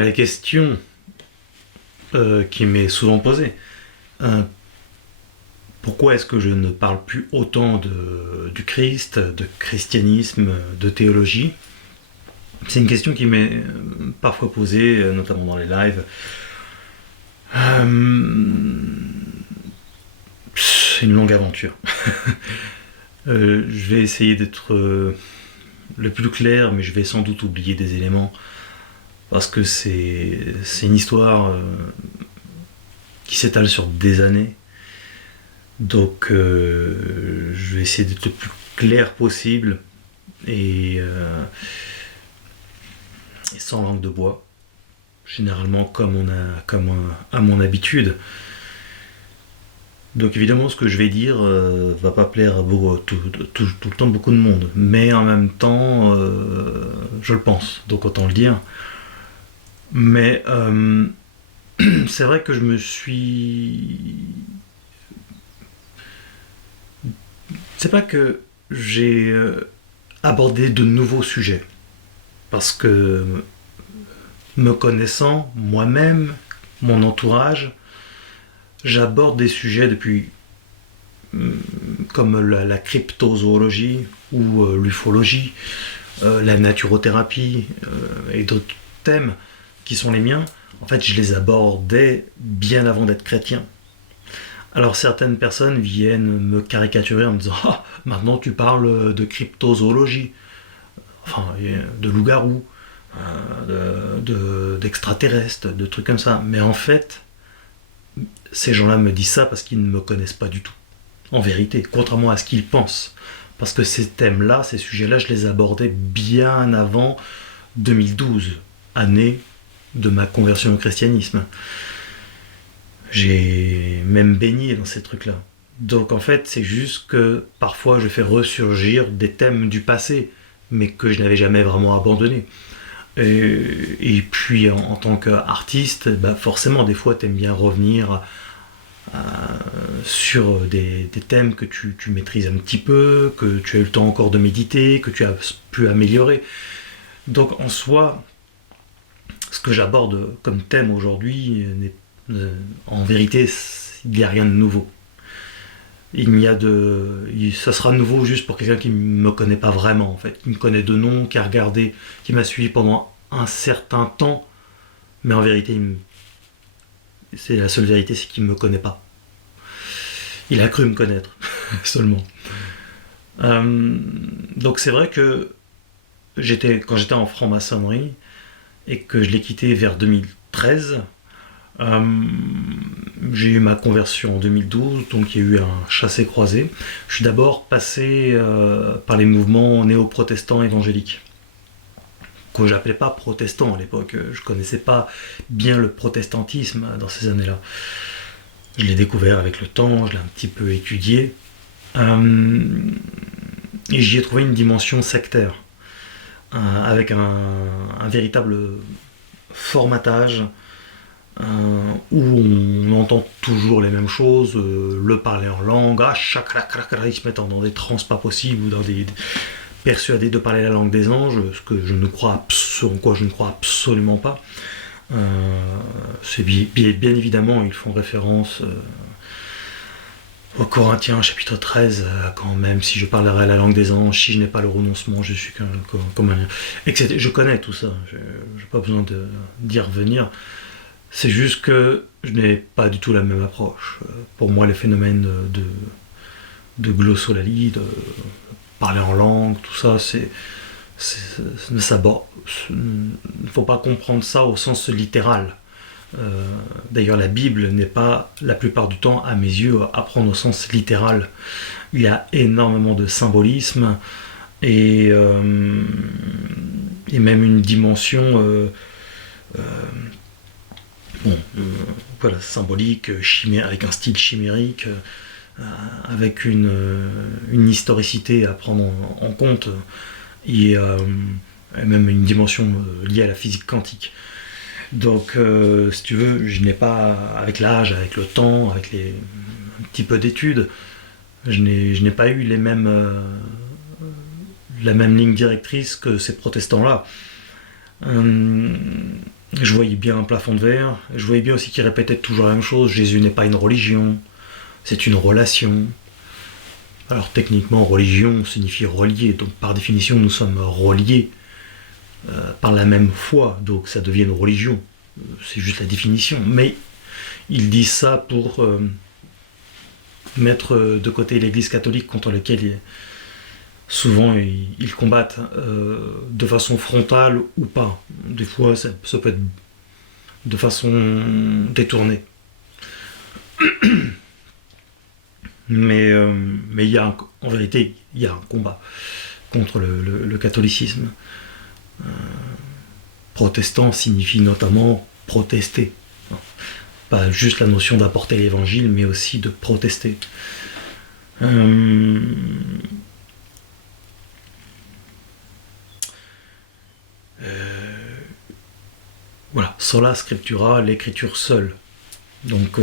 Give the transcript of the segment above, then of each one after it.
la question qui m'est souvent posée. Euh, Pourquoi est-ce que je ne parle plus autant du Christ, de christianisme, de théologie? C'est une question qui m'est parfois posée, notamment dans les lives. C'est une longue aventure. Je vais essayer d'être le plus clair, mais je vais sans doute oublier des éléments, parce que c'est une histoire qui s'étale sur des années. Donc je vais essayer d'être le plus clair possible et sans langue de bois, généralement comme à mon habitude. Donc évidemment ce que je vais dire va pas plaire à tout le temps beaucoup de monde, mais en même temps je le pense, donc autant le dire. Mais c'est vrai que je me suis... C'est pas que j'ai abordé de nouveaux sujets, parce que me connaissant moi-même, mon entourage, j'aborde des sujets depuis comme la cryptozoologie ou l'ufologie, la naturothérapie et d'autres thèmes qui sont les miens. En fait, je les abordais bien avant d'être chrétien. Alors certaines personnes viennent me caricaturer en me disant ah, maintenant tu parles de cryptozoologie, enfin de loup-garou, d'extraterrestres, de trucs comme ça. Mais en fait, ces gens-là me disent ça parce qu'ils ne me connaissent pas du tout. En vérité, contrairement à ce qu'ils pensent. Parce que ces thèmes-là, ces sujets-là, je les abordais bien avant 2012, année de ma conversion au christianisme. J'ai même baigné dans ces trucs-là. Donc en fait, c'est juste que parfois je fais ressurgir des thèmes du passé, mais que je n'avais jamais vraiment abandonnés. Et puis en tant qu'artiste, bah forcément, des fois, t'aimes bien revenir sur des thèmes que tu maîtrises un petit peu, que tu as eu le temps encore de méditer, que tu as pu améliorer. Donc en soi, ce que j'aborde comme thème aujourd'hui, en vérité, il n'y a rien de nouveau. Ça sera nouveau juste pour quelqu'un qui ne me connaît pas vraiment, en fait, qui me connaît de nom, qui a regardé, qui m'a suivi pendant un certain temps, mais en vérité, c'est la seule vérité, c'est qu'il ne me connaît pas. Il a cru me connaître, seulement. Donc c'est vrai que quand j'étais en franc-maçonnerie et que je l'ai quitté vers 2013, j'ai eu ma conversion en 2012, donc il y a eu un chassé-croisé. Je suis d'abord passé par les mouvements néo-protestants évangéliques, que j'appelais pas protestants à l'époque. Je connaissais pas bien le protestantisme dans ces années-là. Je l'ai découvert avec le temps, je l'ai un petit peu étudié, et j'y ai trouvé une dimension sectaire, avec un véritable formatage, où on entend toujours les mêmes choses, le parler en langue, ils se mettent dans des trans pas possibles, ou persuadés de parler la langue des anges, ce que je ne crois en quoi je ne crois absolument pas. C'est bien évidemment, ils font référence au Corinthiens chapitre 13, quand même si je parlerai la langue des anges, si je n'ai pas le renoncement, je suis comme un... etc. Je connais tout ça, je n'ai pas besoin d'y revenir. C'est juste que je n'ai pas du tout la même approche. Pour moi, les phénomènes de glossolalie, de parler en langue, tout ça, il ne faut pas comprendre ça au sens littéral. D'ailleurs, la Bible n'est pas, la plupart du temps, à mes yeux, à prendre au sens littéral. Il y a énormément de symbolisme et même une dimension voilà, symbolique, avec un style chimérique, avec une historicité à prendre en compte, et même une dimension liée à la physique quantique. Donc, si tu veux, je n'ai pas, avec l'âge, avec le temps, avec un petit peu d'études, je n'ai pas eu la même ligne directrice que ces protestants-là. Je voyais bien un plafond de verre. Je voyais bien aussi qu'il répétait toujours la même chose. Jésus n'est pas une religion, c'est une relation. Alors techniquement, religion signifie relier. Donc par définition, nous sommes reliés par la même foi. Donc ça devient une religion. C'est juste la définition. Mais ils disent ça pour mettre de côté l'Église catholique contre laquelle souvent ils combattent de façon frontale ou pas. Des fois, ça peut être de façon détournée. Mais en vérité, il y a un combat contre le catholicisme. Protestant signifie notamment protester. Pas juste la notion d'apporter l'évangile, mais aussi de protester. Voilà, sola scriptura, l'écriture seule. Donc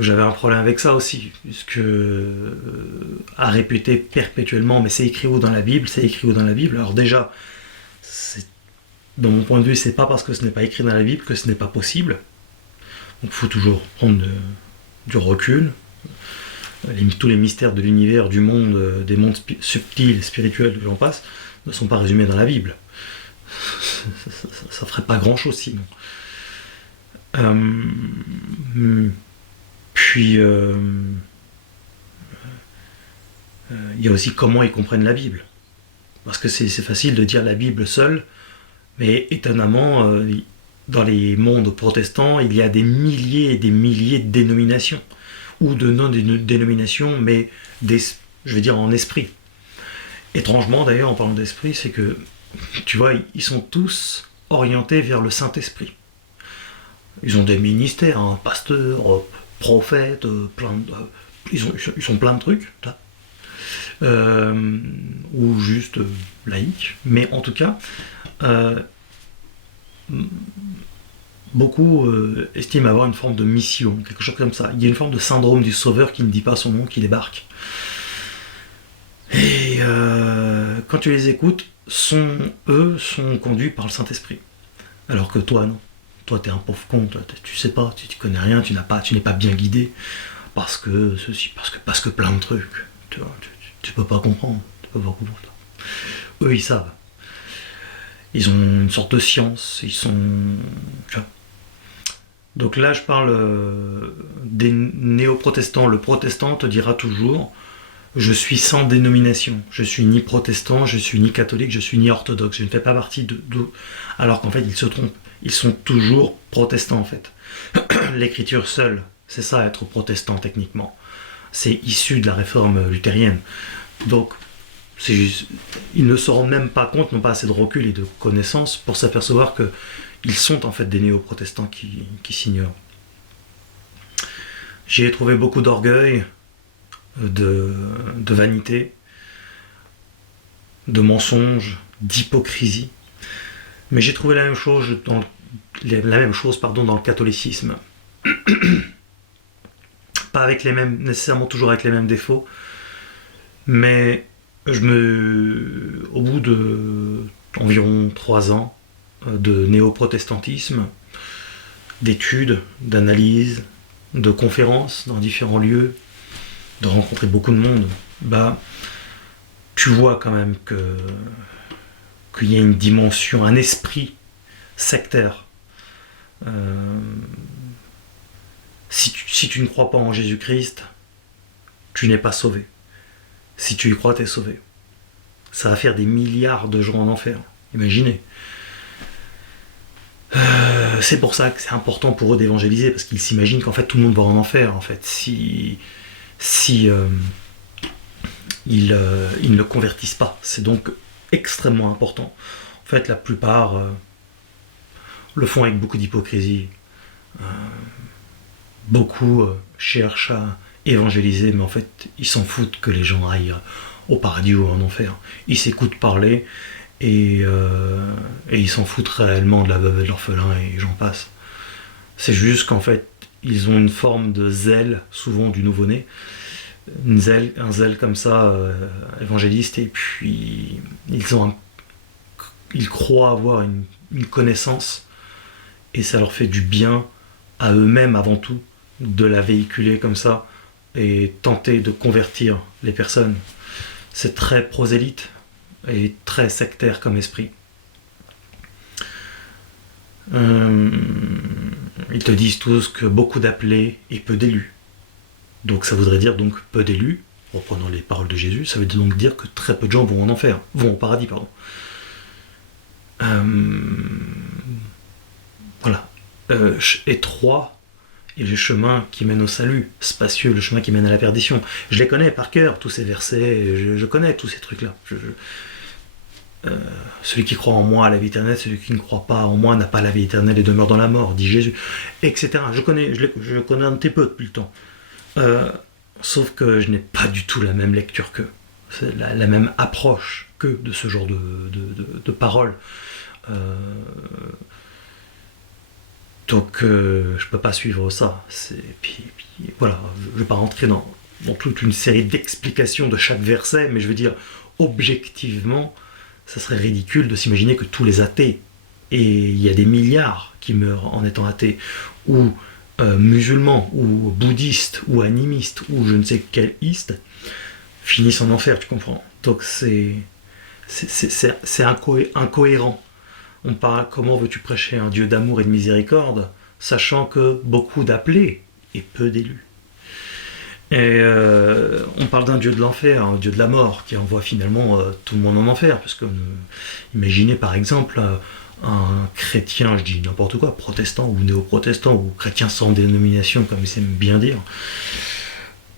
j'avais un problème avec ça aussi, puisque à répéter perpétuellement, mais c'est écrit où dans la Bible, c'est écrit où dans la Bible. Alors déjà, dans mon point de vue, c'est pas parce que ce n'est pas écrit dans la Bible que ce n'est pas possible. Donc il faut toujours prendre du recul. Tous les mystères de l'univers, du monde, des mondes subtils, spirituels, j'en passe, ne sont pas résumés dans la Bible. Ça ferait pas grand chose sinon. Puis il y a aussi comment ils comprennent la Bible. Parce que c'est facile de dire la Bible seule, mais étonnamment, dans les mondes protestants, il y a des milliers et des milliers de dénominations, ou de non-dénominations, mais je vais dire en esprit. Étrangement d'ailleurs, en parlant d'esprit, c'est que, tu vois, ils sont tous orientés vers le Saint-Esprit. Ils ont des ministères, hein, pasteurs, prophètes, ils sont plein de trucs, ou juste laïcs, mais en tout cas, beaucoup estiment avoir une forme de mission, quelque chose comme ça. Il y a une forme de syndrome du sauveur qui ne dit pas son nom, qui débarque. Et quand tu les écoutes, eux sont conduits par le Saint-Esprit. Alors que toi, non. Toi, t'es un pauvre con, toi, tu sais pas, tu connais rien, tu n'es pas bien guidé, parce que ceci, parce que plein de trucs. Tu peux pas comprendre. Eux, ils savent. Ils ont une sorte de science, ils sont... Donc là, je parle des néo-protestants. Le protestant te dira toujours « Je suis sans dénomination. Je suis ni protestant, je suis ni catholique, je suis ni orthodoxe. Je ne fais pas partie de... » Alors qu'en fait, ils se trompent. Ils sont toujours protestants, en fait. L'écriture seule, c'est ça, être protestant, techniquement. C'est issu de la réforme luthérienne. Donc, c'est juste, ils ne se rendent même pas compte, n'ont pas assez de recul et de connaissances pour s'apercevoir qu'ils sont en fait des néo-protestants qui s'ignorent. J'y ai trouvé beaucoup d'orgueil, de vanité, de mensonges, d'hypocrisie. Mais j'ai trouvé la même chose dans le catholicisme. Pas avec nécessairement toujours avec les mêmes défauts, mais au bout de environ 3 ans de néo-protestantisme, d'études, d'analyses, de conférences dans différents lieux, de rencontrer beaucoup de monde, tu vois quand même qu'il y a une dimension, un esprit sectaire. Si tu ne crois pas en Jésus-Christ, tu n'es pas sauvé. Si tu y crois, tu es sauvé. Ça va faire des milliards de gens en enfer. Imaginez. C'est pour ça que c'est important pour eux d'évangéliser, parce qu'ils s'imaginent qu'en fait tout le monde va en enfer. En fait, si ils ne le convertissent pas. C'est donc extrêmement important. En fait, la plupart le font avec beaucoup d'hypocrisie. Beaucoup cherchent à évangéliser, mais en fait, ils s'en foutent que les gens aillent au paradis ou en enfer. Ils s'écoutent parler et ils s'en foutent réellement de la veuve et de l'orphelin et j'en passe. C'est juste qu'en fait, ils ont une forme de zèle, souvent du nouveau-né, un zèle comme ça, évangéliste, et puis ils croient avoir une connaissance et ça leur fait du bien à eux-mêmes avant tout de la véhiculer comme ça et tenter de convertir les personnes. C'est très prosélyte et très sectaire comme esprit. Ils te disent tous que beaucoup d'appelés et peu d'élus. Donc ça voudrait dire donc peu d'élus, reprenons les paroles de Jésus, ça veut donc dire que très peu de gens vont en enfer, vont au paradis, pardon. Voilà. Étroit et le chemin qui mène au salut, spacieux, le chemin qui mène à la perdition. Je les connais par cœur, tous ces versets, je connais tous ces trucs-là. Celui qui croit en moi a la vie éternelle, celui qui ne croit pas en moi n'a pas la vie éternelle et demeure dans la mort, dit Jésus, etc. Je connais un petit peu depuis le temps. Sauf que je n'ai pas du tout la même lecture qu'eux. C'est la même approche que de ce genre de paroles. Donc je peux pas suivre ça. Puis, voilà, je vais pas rentrer dans toute une série d'explications de chaque verset, mais je veux dire, objectivement, ça serait ridicule de s'imaginer que tous les athées, et il y a des milliards qui meurent en étant athées, ou musulmans, ou bouddhistes, ou animistes, ou je ne sais quel iste, finissent en enfer, tu comprends. Donc c'est incohérent. On parle, comment veux-tu prêcher un Dieu d'amour et de miséricorde, sachant que beaucoup d'appelés et peu d'élus. Et on parle d'un Dieu de l'enfer, un Dieu de la mort, qui envoie finalement tout le monde en enfer, parce que imaginez par exemple un chrétien, je dis n'importe quoi, protestant ou néo-protestant, ou chrétien sans dénomination, comme ils aiment bien dire,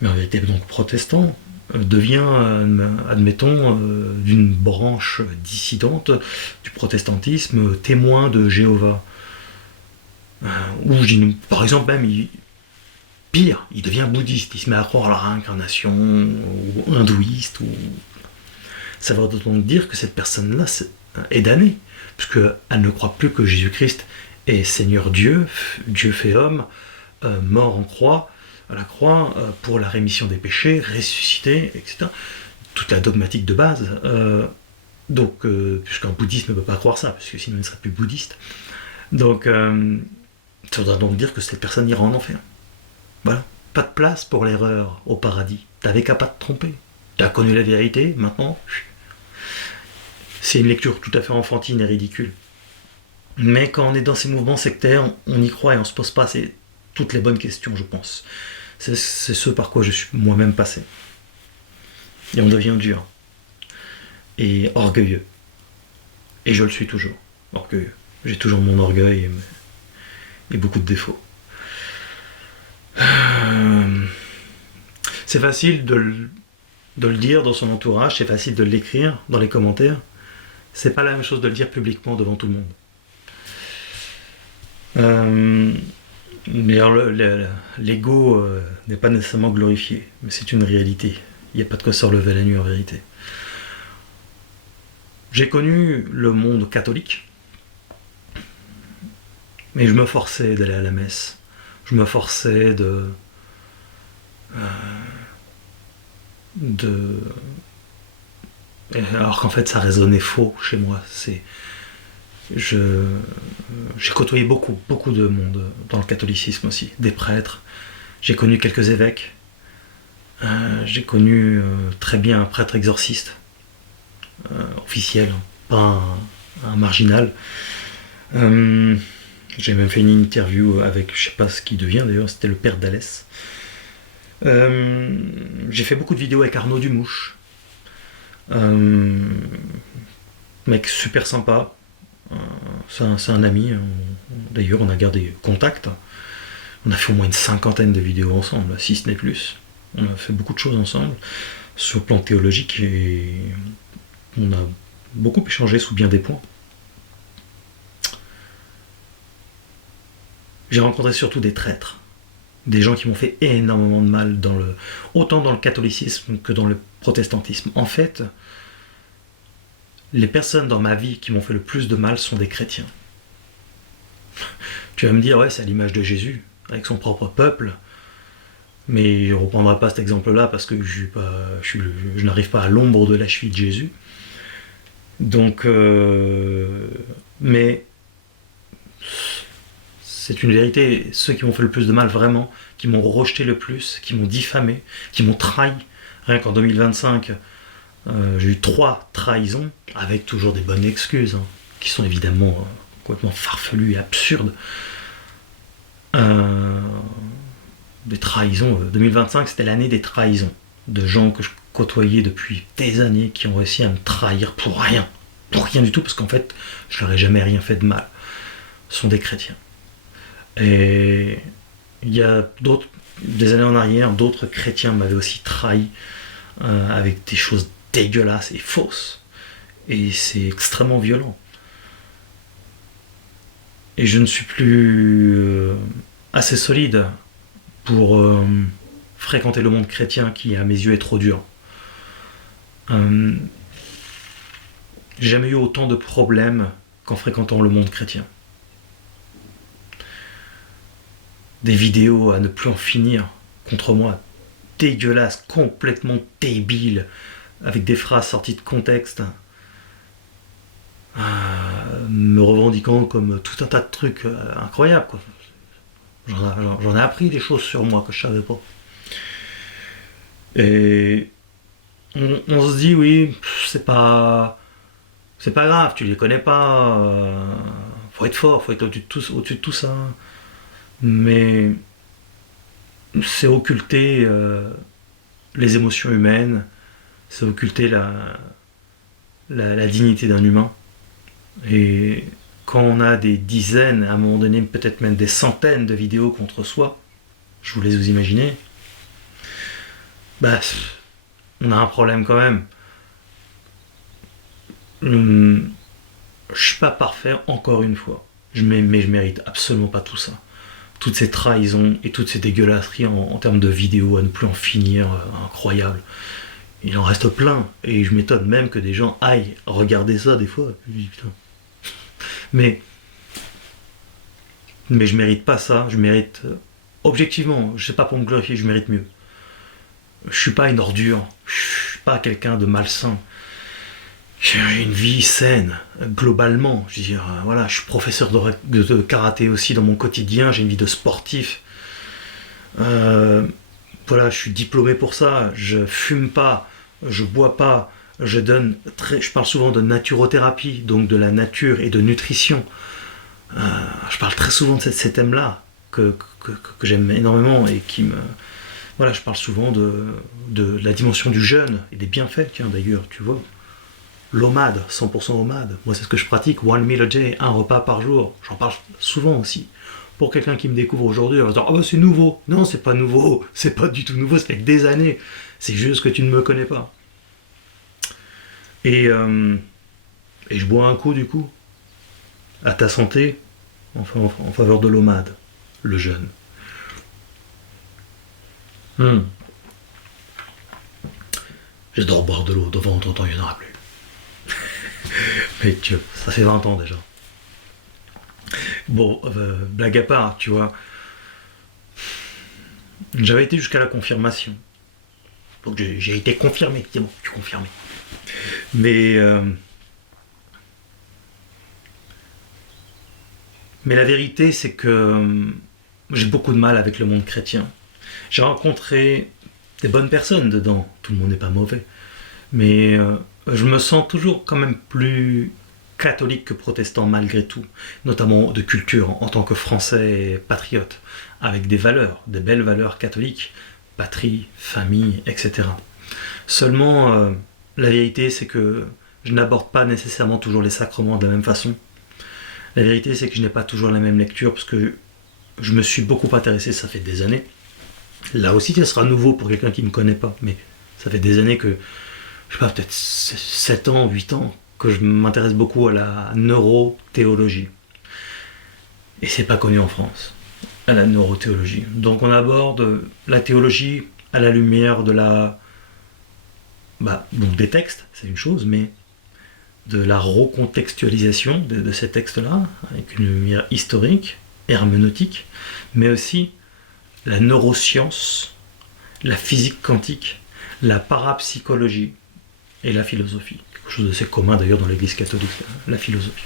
mais en vérité donc protestant, devient, admettons, d'une branche dissidente du protestantisme, témoin de Jéhovah. Ou par exemple même, pire, il devient bouddhiste, il se met à croire à la réincarnation, ou hindouiste, ça veut donc dire que cette personne-là est damnée, puisqu'elle ne croit plus que Jésus-Christ est Seigneur Dieu, Dieu fait homme, mort en croix, à la croix, pour la rémission des péchés, ressuscité, etc. Toute la dogmatique de base. Donc, puisqu'un bouddhiste ne peut pas croire ça, parce que sinon il ne serait plus bouddhiste. Donc, ça voudra donc dire que cette personne ira en enfer. Voilà. Pas de place pour l'erreur au paradis. T'avais qu'à pas te tromper. T'as connu la vérité, maintenant, c'est une lecture tout à fait enfantine et ridicule. Mais quand on est dans ces mouvements sectaires, on y croit et on se pose pas toutes les bonnes questions, je pense. C'est ce par quoi je suis moi-même passé. Et on devient dur. Et orgueilleux. Et je le suis toujours. Orgueilleux. J'ai toujours mon orgueil et beaucoup de défauts. C'est facile de le dire dans son entourage, c'est facile de l'écrire dans les commentaires. C'est pas la même chose de le dire publiquement devant tout le monde. D'ailleurs, l'ego n'est pas nécessairement glorifié, mais c'est une réalité. Il n'y a pas de quoi se relever la nuit en vérité. J'ai connu le monde catholique, mais je me forçais d'aller à la messe. Je me forçais alors qu'en fait ça résonnait faux chez moi. J'ai côtoyé beaucoup de monde dans le catholicisme aussi, des prêtres. J'ai connu quelques évêques. J'ai connu très bien un prêtre exorciste, officiel, pas un marginal. J'ai même fait une interview avec, je sais pas ce qui devient d'ailleurs, c'était le père d'Alès. J'ai fait beaucoup de vidéos avec Arnaud Dumouche. Mec super sympa. C'est un ami. D'ailleurs, on a gardé contact. On a fait au moins une 50aine de vidéos ensemble, si ce n'est plus. On a fait beaucoup de choses ensemble sur le plan théologique et on a beaucoup échangé sous bien des points. J'ai rencontré surtout des traîtres, des gens qui m'ont fait énormément de mal, autant dans le catholicisme que dans le protestantisme. En fait, les personnes dans ma vie qui m'ont fait le plus de mal sont des chrétiens. Tu vas me dire, ouais, c'est à l'image de Jésus, avec son propre peuple, mais je ne reprendrai pas cet exemple-là parce que je n'arrive pas à l'ombre de la cheville de Jésus. Donc, mais c'est une vérité. Ceux qui m'ont fait le plus de mal, vraiment, qui m'ont rejeté le plus, qui m'ont diffamé, qui m'ont trahi. Rien qu'en 2025, j'ai eu 3 trahisons, avec toujours des bonnes excuses, hein, qui sont évidemment complètement farfelues et absurdes. Des trahisons. 2025, c'était l'année des trahisons. De gens que je côtoyais depuis des années, qui ont réussi à me trahir pour rien. Pour rien du tout, parce qu'en fait, je leur ai jamais rien fait de mal. Ce sont des chrétiens. Et il y a des années en arrière, d'autres chrétiens m'avaient aussi trahi avec des choses dégueulasses et fausses. Et c'est extrêmement violent. Et je ne suis plus assez solide pour fréquenter le monde chrétien qui, à mes yeux, est trop dur. J'ai jamais eu autant de problèmes qu'en fréquentant le monde chrétien. Des vidéos à ne plus en finir contre moi, dégueulasses, complètement débiles, avec des phrases sorties de contexte, me revendiquant comme tout un tas de trucs incroyables, quoi. J'en ai appris des choses sur moi que je savais pas. Et on se dit, oui, c'est pas grave, tu les connais pas, faut être fort, faut être au-dessus de tout ça. Mais c'est occulter les émotions humaines, c'est occulter la dignité d'un humain. Et quand on a des dizaines, à un moment donné peut-être même des centaines de vidéos contre soi, je vous laisse vous imaginer, bah, on a un problème quand même. Je suis pas parfait, encore une fois, mais je mérite absolument pas tout ça. Toutes ces trahisons et toutes ces dégueulasseries en termes de vidéos à ne plus en finir, incroyables. Il en reste plein, et je m'étonne même que des gens aillent regarder ça des fois. Je me dis, putain. Mais je mérite pas ça, je mérite, objectivement, je sais pas pour me glorifier, je mérite mieux. Je suis pas une ordure, je suis pas quelqu'un de malsain. J'ai une vie saine, globalement. Je veux dire, voilà, je suis professeur de karaté aussi dans mon quotidien, j'ai une vie de sportif. Voilà, je suis diplômé pour ça, je fume pas, je bois pas, je parle souvent de naturothérapie, donc de la nature et de nutrition. Je parle très souvent de ces thèmes-là, que j'aime énormément et qui me... Voilà, je parle souvent de la dimension du jeûne et des bienfaits, tiens d'ailleurs, tu vois. L'OMAD, 100% OMAD, moi c'est ce que je pratique, one meal a day, un repas par jour, j'en parle souvent aussi. Pour quelqu'un qui me découvre aujourd'hui, il va se dire « Ah bah c'est nouveau !» Non, c'est pas nouveau, c'est pas du tout nouveau, ça fait des années, c'est juste que tu ne me connais pas. Et je bois un coup du coup, à ta santé, en faveur de l'OMAD, le jeûne. J'adore boire de l'eau, devant en temps il n'y en aura plus. Mais Dieu, ça fait 20 ans déjà. Bon, blague à part, tu vois. J'avais été jusqu'à la confirmation. Donc j'ai été confirmé, c'est bon, je suis confirmé. Mais la vérité, c'est que j'ai beaucoup de mal avec le monde chrétien. J'ai rencontré des bonnes personnes dedans, tout le monde n'est pas mauvais. Mais je me sens toujours quand même plus catholique que protestant malgré tout, notamment de culture en tant que français patriote, avec des valeurs, des belles valeurs catholiques, patrie, famille, etc. Seulement, la vérité c'est que je n'aborde pas nécessairement toujours les sacrements de la même façon. La vérité c'est que je n'ai pas toujours la même lecture, parce que je me suis beaucoup intéressé, ça fait des années. Là aussi ça sera nouveau pour quelqu'un qui ne me connaît pas, mais ça fait des années que, je sais pas, peut-être 7 ans, 8 ans, que je m'intéresse beaucoup à la neurothéologie. Et c'est pas connu en France, à la neurothéologie. Donc on aborde la théologie à la lumière de donc des textes, c'est une chose, mais de la recontextualisation de ces textes-là, avec une lumière historique, herméneutique, mais aussi la neuroscience, la physique quantique, la parapsychologie et la philosophie. Quelque chose d'assez commun d'ailleurs dans l'église catholique, la philosophie.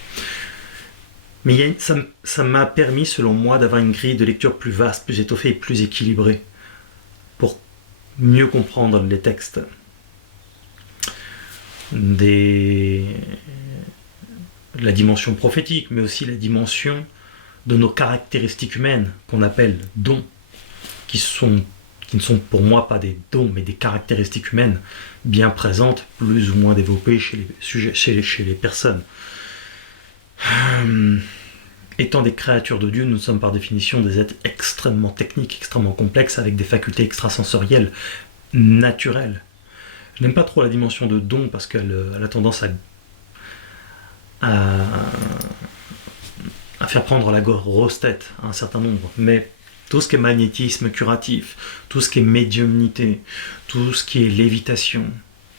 Mais ça m'a permis, selon moi, d'avoir une grille de lecture plus vaste, plus étoffée et plus équilibrée pour mieux comprendre les textes. La dimension prophétique, mais aussi la dimension de nos caractéristiques humaines, qu'on appelle dons, qui ne sont pour moi pas des dons, mais des caractéristiques humaines bien présentes, plus ou moins développées chez les personnes. Étant des créatures de Dieu, nous sommes par définition des êtres extrêmement techniques, extrêmement complexes, avec des facultés extrasensorielles naturelles. Je n'aime pas trop la dimension de don parce qu'elle a tendance à faire prendre la grosse tête à un certain nombre. Mais tout ce qui est magnétisme curatif, tout ce qui est médiumnité, tout ce qui est lévitation,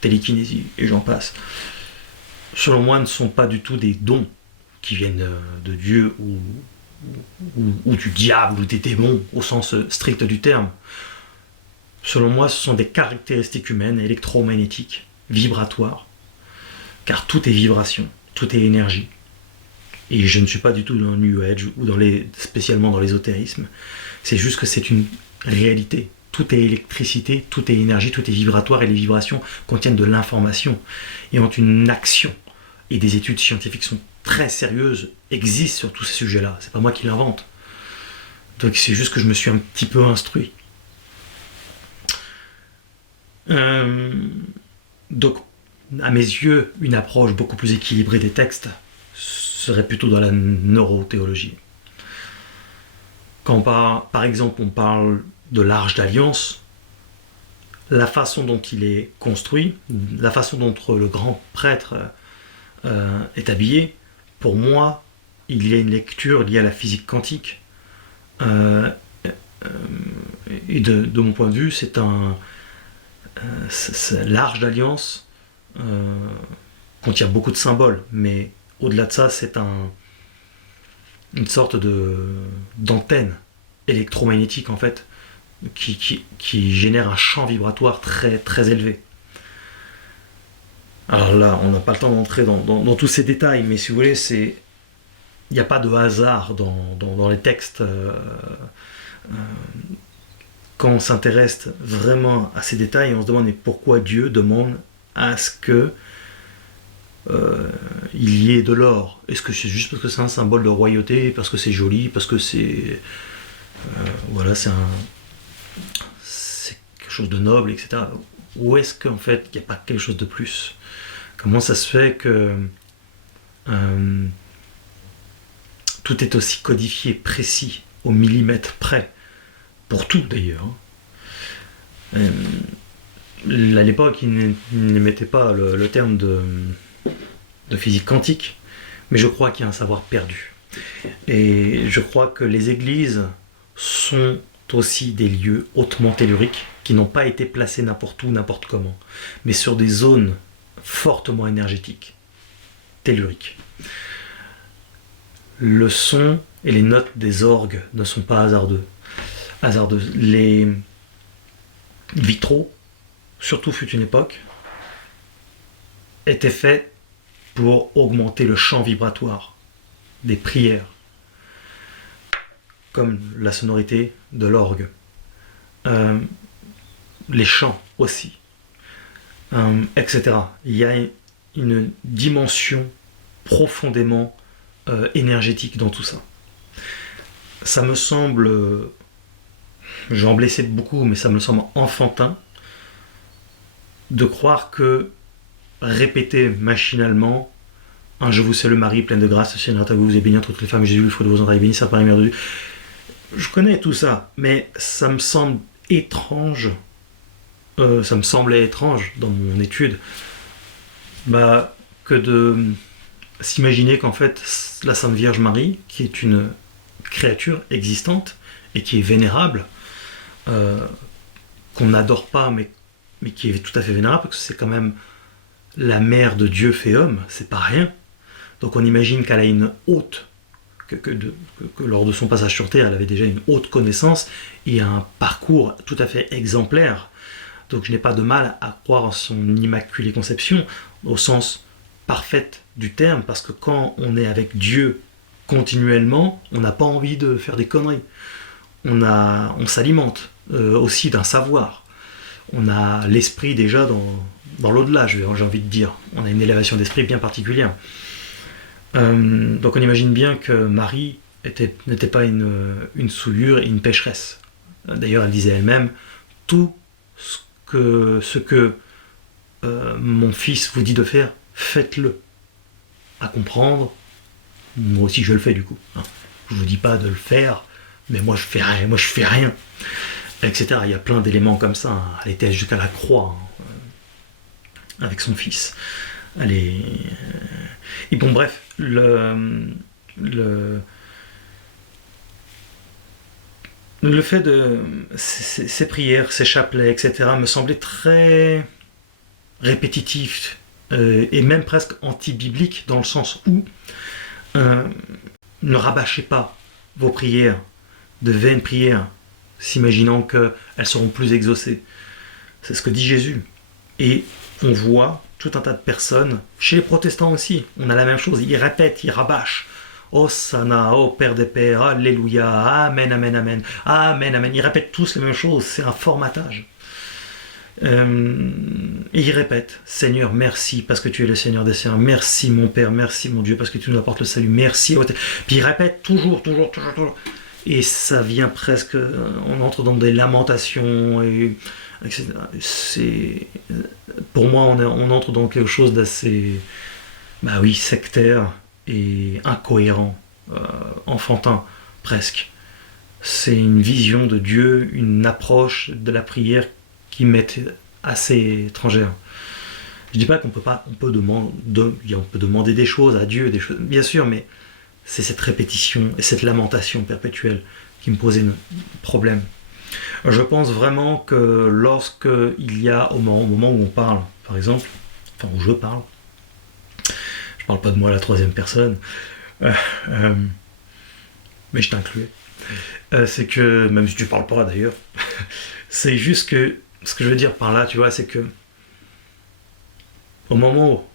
télékinésie, et j'en passe, selon moi, ne sont pas du tout des dons qui viennent de Dieu ou du diable ou des démons au sens strict du terme. Selon moi, ce sont des caractéristiques humaines, électromagnétiques, vibratoires, car tout est vibration, tout est énergie. Et je ne suis pas du tout dans le New Age ou spécialement dans l'ésotérisme. C'est juste que c'est une réalité. Tout est électricité, tout est énergie, tout est vibratoire et les vibrations contiennent de l'information et ont une action. Et des études scientifiques sont très sérieuses, existent sur tous ces sujets-là. C'est pas moi qui l'invente. Donc c'est juste que je me suis un petit peu instruit. Donc, à mes yeux, une approche beaucoup plus équilibrée des textes serait plutôt dans la neurothéologie. Quand par exemple on parle de l'Arche d'Alliance, la façon dont il est construit, la façon dont le grand prêtre est habillé, pour moi, il y a une lecture liée à la physique quantique. Et de mon point de vue, c'est l'Arche d'Alliance contient beaucoup de symboles, mais au-delà de ça, c'est une sorte d'antenne électromagnétique en fait, qui génère un champ vibratoire très, très élevé. Alors là, on n'a pas le temps d'entrer dans tous ces détails, mais si vous voulez, il n'y a pas de hasard dans les textes. Quand on s'intéresse vraiment à ces détails, on se demande mais pourquoi Dieu demande à ce que il y ait de l'or. Est-ce que c'est juste parce que c'est un symbole de royauté, parce que c'est joli, parce que c'est c'est quelque chose de noble, etc. Ou est-ce qu'en fait il n'y a pas quelque chose de plus? Comment ça se fait que tout est aussi codifié, précis, au millimètre près, pour tout d'ailleurs. À l'époque, ils n'émettaient pas le terme de physique quantique, mais je crois qu'il y a un savoir perdu. Et je crois que les églises sont aussi des lieux hautement telluriques, qui n'ont pas été placés n'importe où, n'importe comment, mais sur des zones fortement énergétiques, telluriques. Le son et les notes des orgues ne sont pas hasardeux. Les vitraux, surtout fut une époque, étaient faits pour augmenter le champ vibratoire des prières, comme la sonorité de l'orgue. Les chants aussi, etc. Il y a une dimension profondément énergétique dans tout ça. Ça me semble, je vais en blesser beaucoup, mais ça me semble enfantin de croire que répéter machinalement un je vous salue Marie, pleine de grâce, le Seigneur est à vous, vous êtes bénie entre toutes les femmes, Jésus, le fruit de vos entrailles, béni, Sainte Marie, Mère de Dieu. Je connais tout ça, mais ça me semble étrange. Ça me semblait étrange dans mon étude que de s'imaginer qu'en fait la Sainte Vierge Marie, qui est une créature existante et qui est vénérable, qu'on n'adore pas mais qui est tout à fait vénérable parce que c'est quand même la mère de Dieu fait homme, c'est pas rien. Donc on imagine qu'elle a une haute, que lors de son passage sur Terre, elle avait déjà une haute connaissance et un parcours tout à fait exemplaire. Donc je n'ai pas de mal à croire en son immaculée conception, au sens parfait du terme, parce que quand on est avec Dieu continuellement, on n'a pas envie de faire des conneries. On s'alimente aussi d'un savoir. On a l'esprit déjà dans l'au-delà, j'ai envie de dire. On a une élévation d'esprit bien particulière. Donc on imagine bien que Marie n'était pas une souillure et une pécheresse. D'ailleurs, elle disait elle-même, tout ce que mon fils vous dit de faire, faites-le. À comprendre, moi aussi je le fais du coup. Hein. Je vous dis pas de le faire, mais moi je fais rien, etc. Il y a plein d'éléments comme ça. Hein. Elle était jusqu'à la croix avec son fils. Et bon bref, le fait de ces prières, ces chapelets, etc. me semblait très répétitif et même presque anti-biblique dans le sens où ne rabâchez pas vos prières, de vaines prières, s'imaginant qu'elles seront plus exaucées. C'est ce que dit Jésus. Et on voit tout un tas de personnes, chez les protestants aussi, on a la même chose, ils répètent, ils rabâchent. Hosanna, ô Père des Pères, Alléluia, Amen, Amen, Amen, Amen, Amen. Ils répètent tous les mêmes choses, c'est un formatage. Et ils répètent, Seigneur, merci parce que tu es le Seigneur des Seigneurs, merci mon Père, merci mon Dieu parce que tu nous apportes le salut, merci. Puis ils répètent toujours. Et ça vient presque, on entre dans des lamentations, etc. Pour moi, on entre dans quelque chose d'assez, sectaire et incohérent, enfantin, presque. C'est une vision de Dieu, une approche de la prière qui m'est assez étrangère. Je dis pas qu'on peut pas, on peut demander des choses à Dieu, des choses, bien sûr, mais c'est cette répétition et cette lamentation perpétuelle qui me posait problème. Je pense vraiment que lorsque il y a, au moment où on parle, par exemple, enfin où je parle pas de moi à la troisième personne, mais je t'incluais, c'est que, même si tu parles pas d'ailleurs, c'est juste que, ce que je veux dire par là, tu vois, c'est que au moment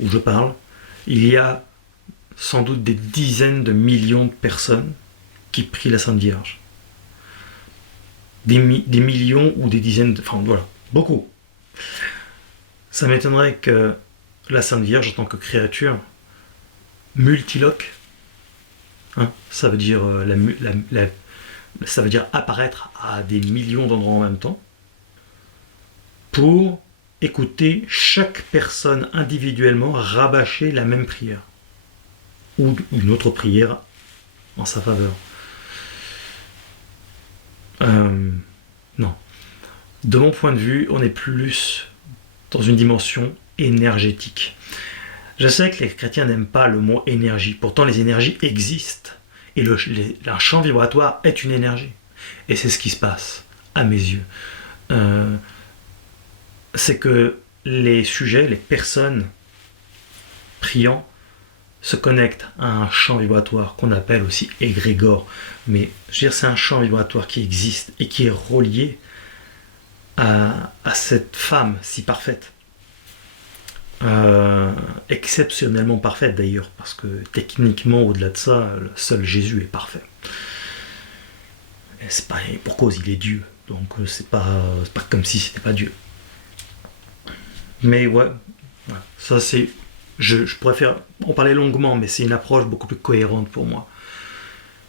où je parle, il y a sans doute des dizaines de millions de personnes qui prient la Sainte Vierge. Des millions ou des dizaines, enfin voilà, beaucoup. Ça m'étonnerait que la Sainte Vierge, en tant que créature multiloque, hein, ça veut dire ça veut dire apparaître à des millions d'endroits en même temps, pour écouter chaque personne individuellement rabâcher la même prière ou une autre prière en sa faveur. Non. De mon point de vue, on est plus dans une dimension énergétique. Je sais que les chrétiens n'aiment pas le mot énergie, pourtant les énergies existent. Et un champ vibratoire est une énergie. Et c'est ce qui se passe, à mes yeux. C'est que les sujets, les personnes priant, se connectent à un champ vibratoire qu'on appelle aussi égrégore. Mais je veux dire, c'est un champ vibratoire qui existe et qui est relié à cette femme si parfaite. Exceptionnellement parfaite d'ailleurs, parce que techniquement, au-delà de ça, seul Jésus est parfait. Et c'est pas pour cause, il est Dieu. Donc c'est pas comme si c'était pas Dieu. Mais ouais, ça c'est... Je pourrais en parler longuement, mais c'est une approche beaucoup plus cohérente pour moi.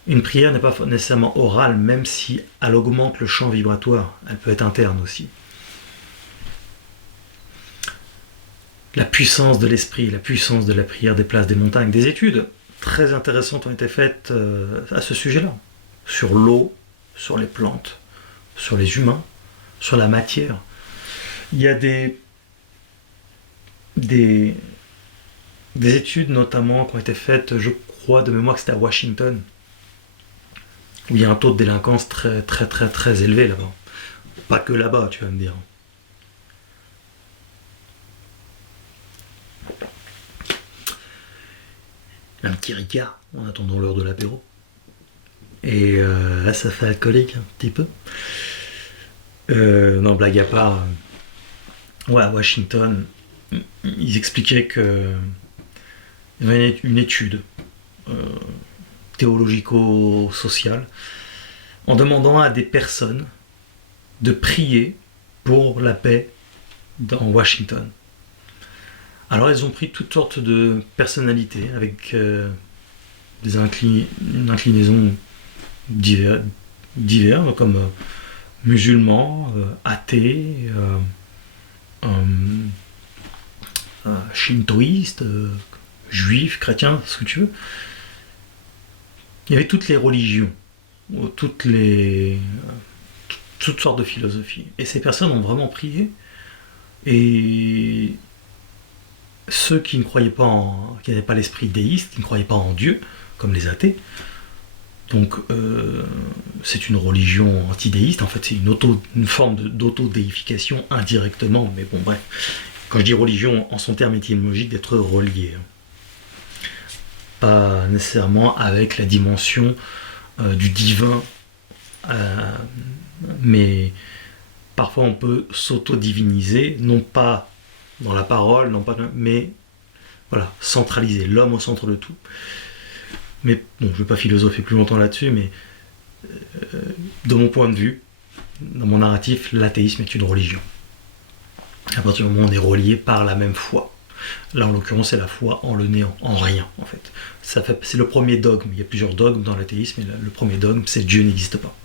Une prière n'est pas nécessairement orale, même si elle augmente le champ vibratoire. Elle peut être interne aussi. La puissance de l'esprit, la puissance de la prière déplace des montagnes. Des études très intéressantes ont été faites à ce sujet-là. Sur l'eau, sur les plantes, sur les humains, sur la matière. Il y a des études notamment qui ont été faites, je crois de mémoire que c'était à Washington, où il y a un taux de délinquance très très très très élevé là-bas. Pas que là-bas, tu vas me dire. Un petit ricard en attendant l'heure de l'apéro. Et là, ça fait alcoolique un petit peu. Non, blague à part. Ouais, à Washington, ils expliquaient que il y avait une étude théologico-social, en demandant à des personnes de prier pour la paix dans Washington. Alors ils ont pris toutes sortes de personnalités avec une inclinaison divers comme musulmans, athées, shintoïstes, juifs, chrétiens, ce que tu veux. Il y avait toutes les religions, toutes sortes de philosophies. Et ces personnes ont vraiment prié. Et ceux qui ne croyaient pas qui n'avaient pas l'esprit déiste, qui ne croyaient pas en Dieu, comme les athées, donc c'est une religion antidéiste, en fait c'est une forme d'auto-déification indirectement, mais bon bref, quand je dis religion en son terme étymologique, d'être relié, pas nécessairement avec la dimension du divin, mais parfois on peut s'auto-diviniser, non pas dans la parole, mais voilà, centraliser l'homme au centre de tout. Mais bon, je ne vais pas philosopher plus longtemps là-dessus, mais de mon point de vue, dans mon narratif, l'athéisme est une religion. À partir du moment où on est relié par la même foi. Là, en l'occurrence, c'est la foi en le néant, en rien, en fait. C'est le premier dogme. Il y a plusieurs dogmes dans l'athéisme, et le premier dogme, c'est Dieu n'existe pas.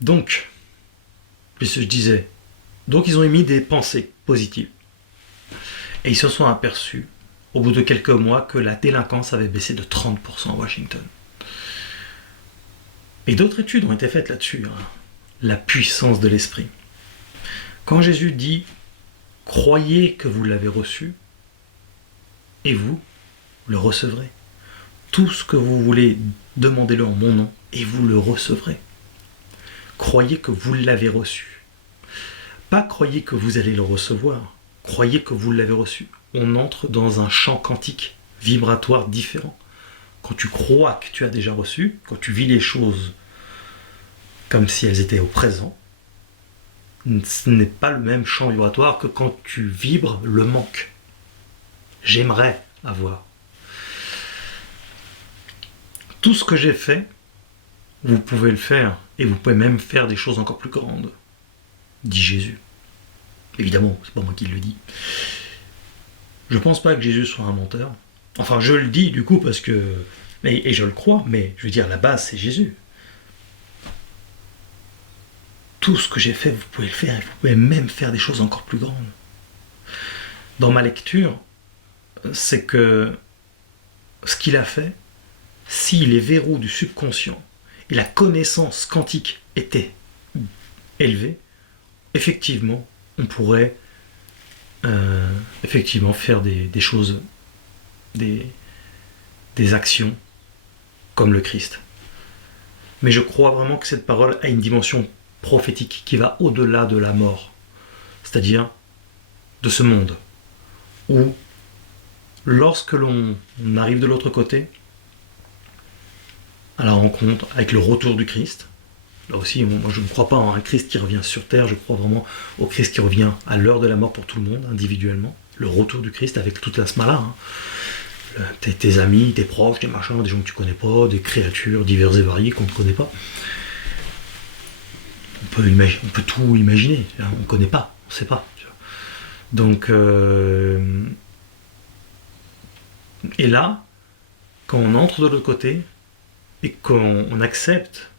Donc, puisque je disais, donc ils ont émis des pensées positives. Et ils se sont aperçus, au bout de quelques mois, que la délinquance avait baissé de 30% à Washington. Et d'autres études ont été faites là-dessus, hein. La puissance de l'esprit. Quand Jésus dit « Croyez que vous l'avez reçu, et vous le recevrez. Tout ce que vous voulez, demandez-le en mon nom, et vous le recevrez. Croyez que vous l'avez reçu. Pas croyez que vous allez le recevoir. Croyez que vous l'avez reçu. On entre dans un champ quantique, vibratoire différent. Quand tu crois que tu as déjà reçu, quand tu vis les choses comme si elles étaient au présent, ce n'est pas le même champ vibratoire que quand tu vibres le manque. J'aimerais avoir. Tout ce que j'ai fait, vous pouvez le faire, et vous pouvez même faire des choses encore plus grandes, dit Jésus. Évidemment, c'est pas moi qui le dis. Je pense pas que Jésus soit un menteur. Enfin, je le dis du coup parce que... Et je le crois, mais je veux dire, la base, c'est Jésus. Tout ce que j'ai fait, vous pouvez le faire, et vous pouvez même faire des choses encore plus grandes. Dans ma lecture, c'est que ce qu'il a fait, si les verrous du subconscient et la connaissance quantique étaient élevés, effectivement, on pourrait effectivement faire des choses, des actions comme le Christ. Mais je crois vraiment que cette parole a une dimension prophétique qui va au-delà de la mort, c'est-à-dire de ce monde, où lorsque l'on arrive de l'autre côté, à la rencontre avec le retour du Christ, là aussi, moi je ne crois pas en un Christ qui revient sur terre, je crois vraiment au Christ qui revient à l'heure de la mort pour tout le monde, individuellement, le retour du Christ avec toute la smala, hein. Tes amis, tes proches, tes machins, des gens que tu connais pas, des créatures diverses et variées qu'on ne connaît pas. On peut tout imaginer, on ne connaît pas, on ne sait pas. Donc, et là, quand on entre de l'autre côté, et qu'on accepte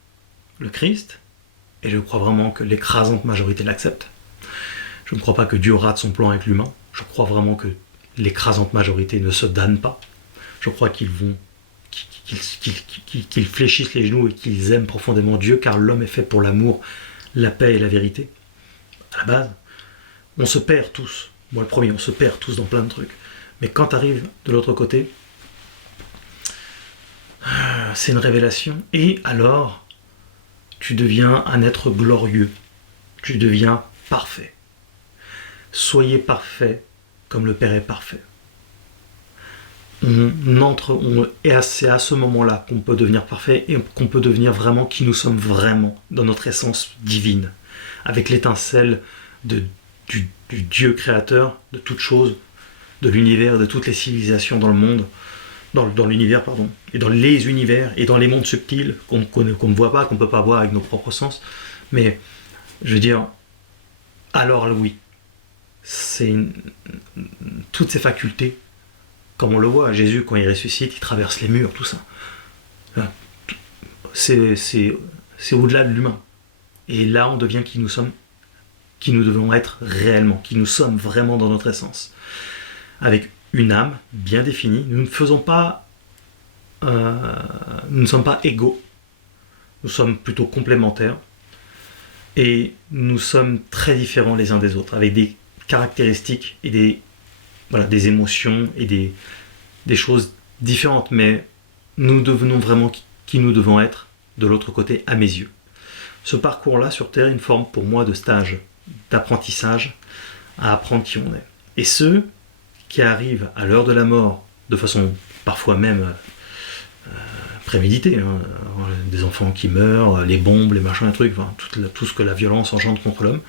le Christ, et je crois vraiment que l'écrasante majorité l'accepte, je ne crois pas que Dieu rate son plan avec l'humain, je crois vraiment que l'écrasante majorité ne se damne pas, je crois qu'ils fléchissent les genoux et qu'ils aiment profondément Dieu, car l'homme est fait pour l'amour, la paix et la vérité. À la base, on se perd tous, moi le premier, on se perd tous dans plein de trucs, mais quand tu arrives de l'autre côté, c'est une révélation, et alors tu deviens un être glorieux, tu deviens parfait. Soyez parfait comme le Père est parfait. Et c'est à ce moment-là qu'on peut devenir parfait et qu'on peut devenir vraiment qui nous sommes vraiment, dans notre essence divine, avec l'étincelle du Dieu créateur de toutes choses de l'univers, de toutes les civilisations dans le monde, dans l'univers, pardon, et dans les univers, et dans les mondes subtils qu'on ne voit pas, qu'on ne peut pas voir avec nos propres sens. Mais, je veux dire, alors oui, toutes ces facultés, comme on le voit, Jésus, quand il ressuscite, il traverse les murs, tout ça. C'est au-delà de l'humain. Et là, on devient qui nous sommes, qui nous devons être réellement, qui nous sommes vraiment dans notre essence. Avec une âme bien définie, nous ne sommes pas égaux, nous sommes plutôt complémentaires, et nous sommes très différents les uns des autres, avec des caractéristiques et des émotions et des choses différentes, mais nous devenons vraiment qui nous devons être de l'autre côté à mes yeux. Ce parcours-là sur Terre est une forme pour moi de stage, d'apprentissage, à apprendre qui on est. Et ceux qui arrivent à l'heure de la mort, de façon parfois même préméditée, des enfants qui meurent, les bombes, les machins, les trucs, enfin, tout ce que la violence engendre contre l'homme,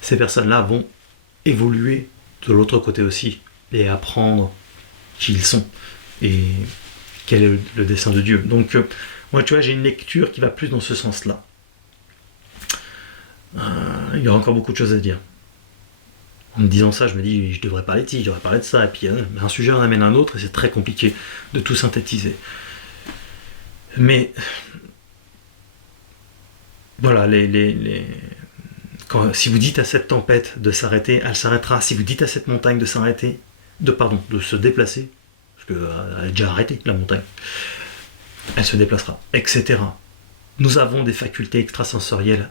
ces personnes-là vont évoluer de l'autre côté aussi, et apprendre qui ils sont, et quel est le dessein de Dieu. Donc, moi, tu vois, j'ai une lecture qui va plus dans ce sens-là. Il y a encore beaucoup de choses à dire. En me disant ça, je me dis, je devrais parler de ci, je devrais parler de ça, et puis un sujet en amène un autre, et c'est très compliqué de tout synthétiser. Mais, voilà, si vous dites à cette tempête de s'arrêter, elle s'arrêtera. Si vous dites à cette montagne de s'arrêter, de se déplacer, parce qu'elle est déjà arrêtée, la montagne, elle se déplacera, etc. Nous avons des facultés extrasensorielles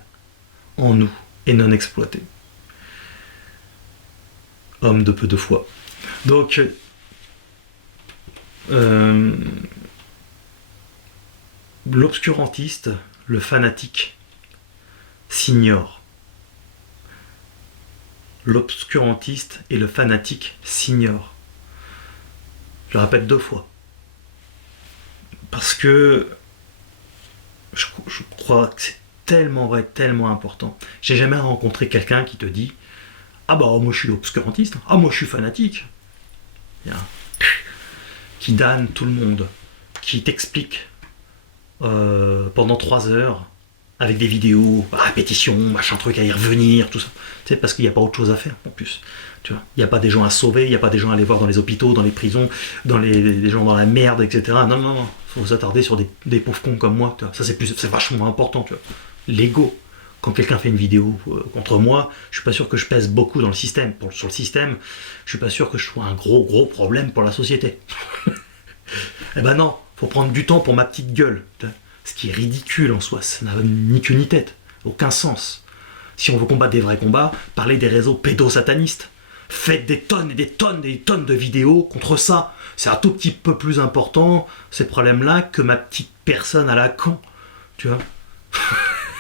en nous et non exploitées. Homme de peu de foi. Donc, l'obscurantiste, le fanatique, s'ignore. L'obscurantiste et le fanatique s'ignorent. Je le répète 2 fois. Parce que je crois que c'est tellement vrai, tellement important. J'ai jamais rencontré quelqu'un qui te dit « Ah bah moi je suis obscurantiste, ah moi je suis fanatique ». Qui damne tout le monde, qui t'explique pendant 3 heures avec des vidéos, répétition, machin truc à y revenir, tout ça. Tu sais, parce qu'il n'y a pas autre chose à faire en plus. Tu vois, il n'y a pas des gens à sauver, il n'y a pas des gens à aller voir dans les hôpitaux, dans les prisons, dans les gens dans la merde, etc. Non. Il faut s'attarder sur des pauvres cons comme moi. Tu vois. Ça, c'est vachement important. Tu vois. L'ego. Quand quelqu'un fait une vidéo contre moi, je suis pas sûr que je pèse beaucoup dans le système. Sur le système, je suis pas sûr que je sois un gros problème pour la société. Eh ben non, faut prendre du temps pour ma petite gueule. Ce qui est ridicule en soi, ça n'a ni queue ni tête, aucun sens. Si on veut combattre des vrais combats, parlez des réseaux pédosatanistes. Faites des tonnes et des tonnes et des tonnes de vidéos contre ça. C'est un tout petit peu plus important, ces problèmes-là, que ma petite personne à la con. Tu vois.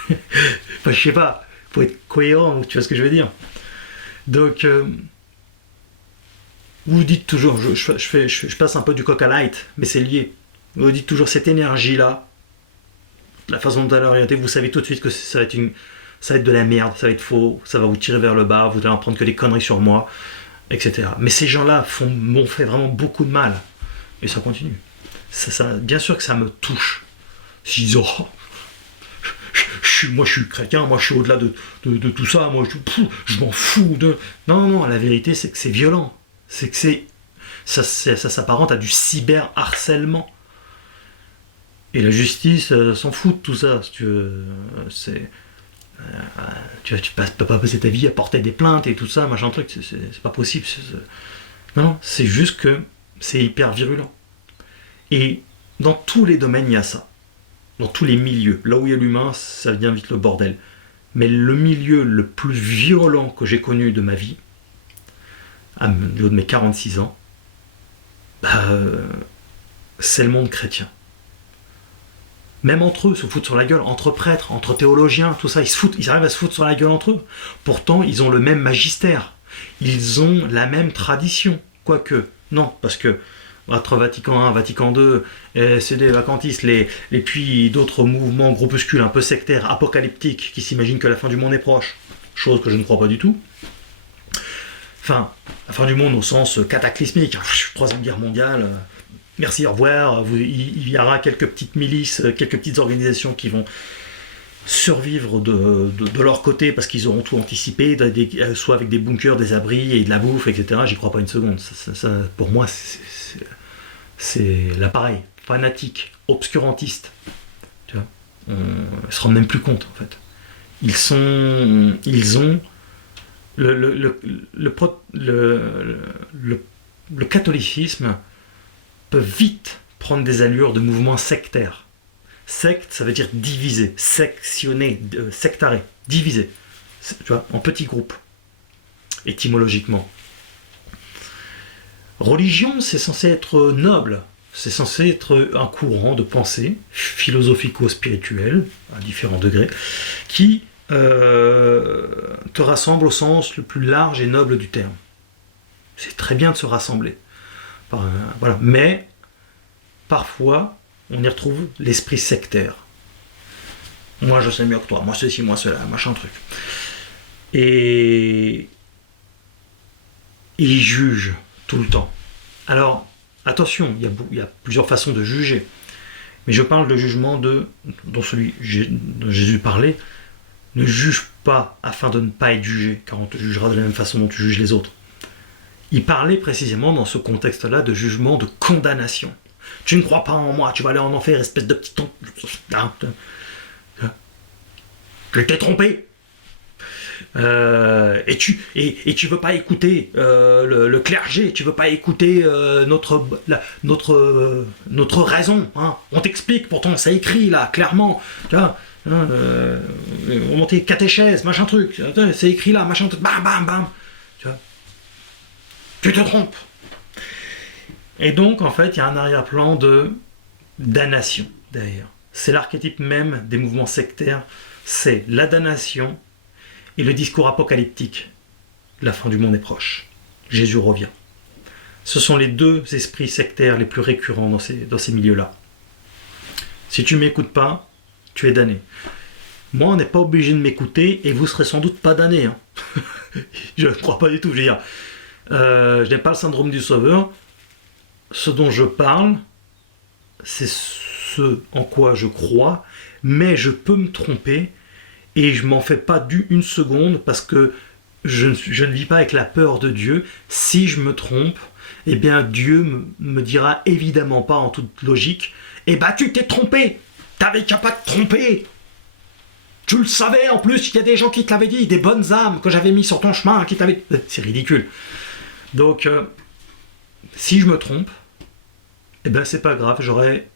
Enfin, je sais pas, faut être cohérent, tu vois ce que je veux dire. Donc, vous dites toujours, je passe un peu du coq à light, mais c'est lié. Vous dites toujours cette énergie-là, la façon dont elle est orientée, vous savez tout de suite que ça va être de la merde, ça va être faux, ça va vous tirer vers le bas, vous allez en prendre que des conneries sur moi, etc. Mais ces gens-là m'ont fait vraiment beaucoup de mal. Et ça continue. Bien sûr que ça me touche. Si ils ont... moi je suis chrétien, moi je suis au-delà de tout ça, moi je m'en fous de... Non, la vérité c'est que c'est violent. C'est que ça s'apparente à du cyberharcèlement. Et la justice s'en fout de tout ça, si tu veux. Tu peux pas passer ta vie à porter des plaintes et tout ça, machin truc, c'est pas possible. Non, c'est juste que c'est hyper virulent. Et dans tous les domaines, il y a ça. Dans tous les milieux. Là où il y a l'humain, ça devient vite le bordel. Mais le milieu le plus violent que j'ai connu de ma vie, à l'au de mes 46 ans, c'est le monde chrétien. Même entre eux, se foutent sur la gueule, entre prêtres, entre théologiens, tout ça, ils arrivent à se foutre sur la gueule entre eux. Pourtant, ils ont le même magistère. Ils ont la même tradition. Quoique, non, parce que entre Vatican I, Vatican II, CD vacantistes, et puis d'autres mouvements groupuscules un peu sectaires, apocalyptiques, qui s'imaginent que la fin du monde est proche, chose que je ne crois pas du tout. Enfin, La fin du monde au sens cataclysmique, Troisième Guerre mondiale, merci, au revoir, il y aura quelques petites milices, quelques petites organisations qui vont survivre de leur côté parce qu'ils auront tout anticipé, soit avec des bunkers, des abris et de la bouffe, etc. J'y crois pas une seconde. Ça, pour moi, c'est l'appareil fanatique, obscurantiste. Tu vois, on se rend même plus compte en fait. Ils ont le catholicisme peut vite prendre des allures de mouvement sectaire. Secte, ça veut dire diviser, sectionner, sectarer, diviser, tu vois, en petits groupes, étymologiquement. Religion, c'est censé être noble, c'est censé être un courant de pensée philosophico-spirituel, à différents degrés, qui te rassemble au sens le plus large et noble du terme. C'est très bien de se rassembler. Voilà. Mais, parfois, on y retrouve l'esprit sectaire. Moi, je sais mieux que toi. Moi, ceci, moi, cela, machin truc. Et ils jugent tout le temps. Alors, attention, il y a plusieurs façons de juger. Mais je parle de jugement dont Jésus parlait. Ne juge pas afin de ne pas être jugé, car on te jugera de la même façon dont tu juges les autres. Il parlait précisément dans ce contexte-là de jugement de condamnation. Tu ne crois pas en moi, tu vas aller en enfer, espèce de petit ton. Je t'ai trompé. Et tu veux pas écouter le clergé, tu veux pas écouter notre raison. Hein. On t'explique, pourtant c'est écrit là, clairement. Tu vois, on montait catéchèse, machin truc. C'est écrit là, machin truc. Bam, bam, bam. Tu vois. Tu te trompes. Et donc, en fait, il y a un arrière-plan de damnation, d'ailleurs. C'est l'archétype même des mouvements sectaires, c'est la damnation et le discours apocalyptique. La fin du monde est proche. Jésus revient. Ce sont les deux esprits sectaires les plus récurrents dans ces milieux-là. Si tu ne m'écoutes pas, tu es damné. Moi, on n'est pas obligé de m'écouter et vous serez sans doute pas damné. Hein. Je ne crois pas du tout. Je veux dire, je n'ai pas le syndrome du sauveur. Ce dont je parle, c'est ce en quoi je crois, mais je peux me tromper et je m'en fais pas une seconde parce que je ne vis pas avec la peur de Dieu. Si je me trompe, eh bien Dieu me dira évidemment pas en toute logique, eh ben tu t'es trompé, t'avais qu'à pas te tromper. Tu le savais en plus, il y a des gens qui te l'avaient dit, des bonnes âmes que j'avais mis sur ton chemin, qui t'avaient... C'est ridicule. Donc, si je me trompe, eh ben c'est pas grave, j'aurais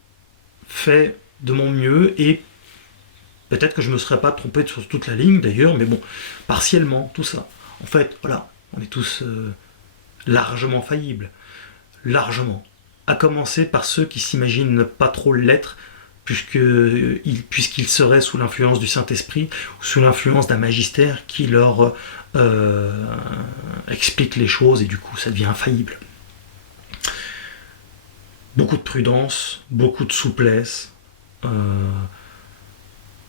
fait de mon mieux et peut-être que je me serais pas trompé sur toute la ligne d'ailleurs, mais bon, partiellement, tout ça. En fait, voilà, on est tous largement faillibles, largement. À commencer par ceux qui s'imaginent ne pas trop l'être, puisqu'ils seraient sous l'influence du Saint-Esprit ou sous l'influence d'un magistère qui leur explique les choses et du coup ça devient infaillible. Beaucoup de prudence, beaucoup de souplesse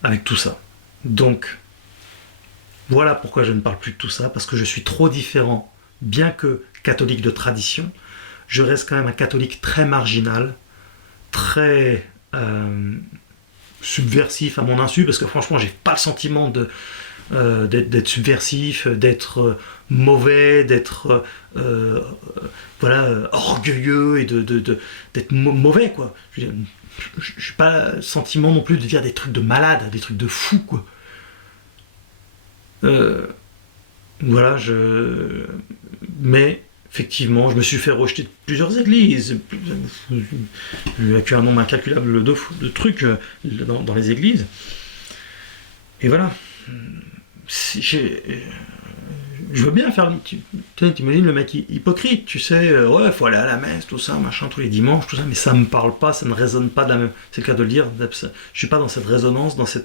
avec tout ça. Donc, voilà pourquoi je ne parle plus de tout ça, parce que je suis trop différent. Bien que catholique de tradition, je reste quand même un catholique très marginal, très subversif à mon insu, parce que franchement, j'ai pas le sentiment d'être subversif, d'être mauvais, d'être orgueilleux et d'être mauvais, quoi. Je n'ai pas le sentiment non plus de dire des trucs de malade, des trucs de fou, quoi. Mais effectivement, je me suis fait rejeter de plusieurs églises. J'ai vécu un nombre incalculable de trucs dans les églises. Et voilà. Je veux bien faire... T'imagines le mec hypocrite, tu sais, ouais, faut aller à la messe, tout ça, machin, tous les dimanches, tout ça, mais ça me parle pas, ça ne résonne pas de la même... C'est le cas de le dire, je suis pas dans cette résonance, dans ces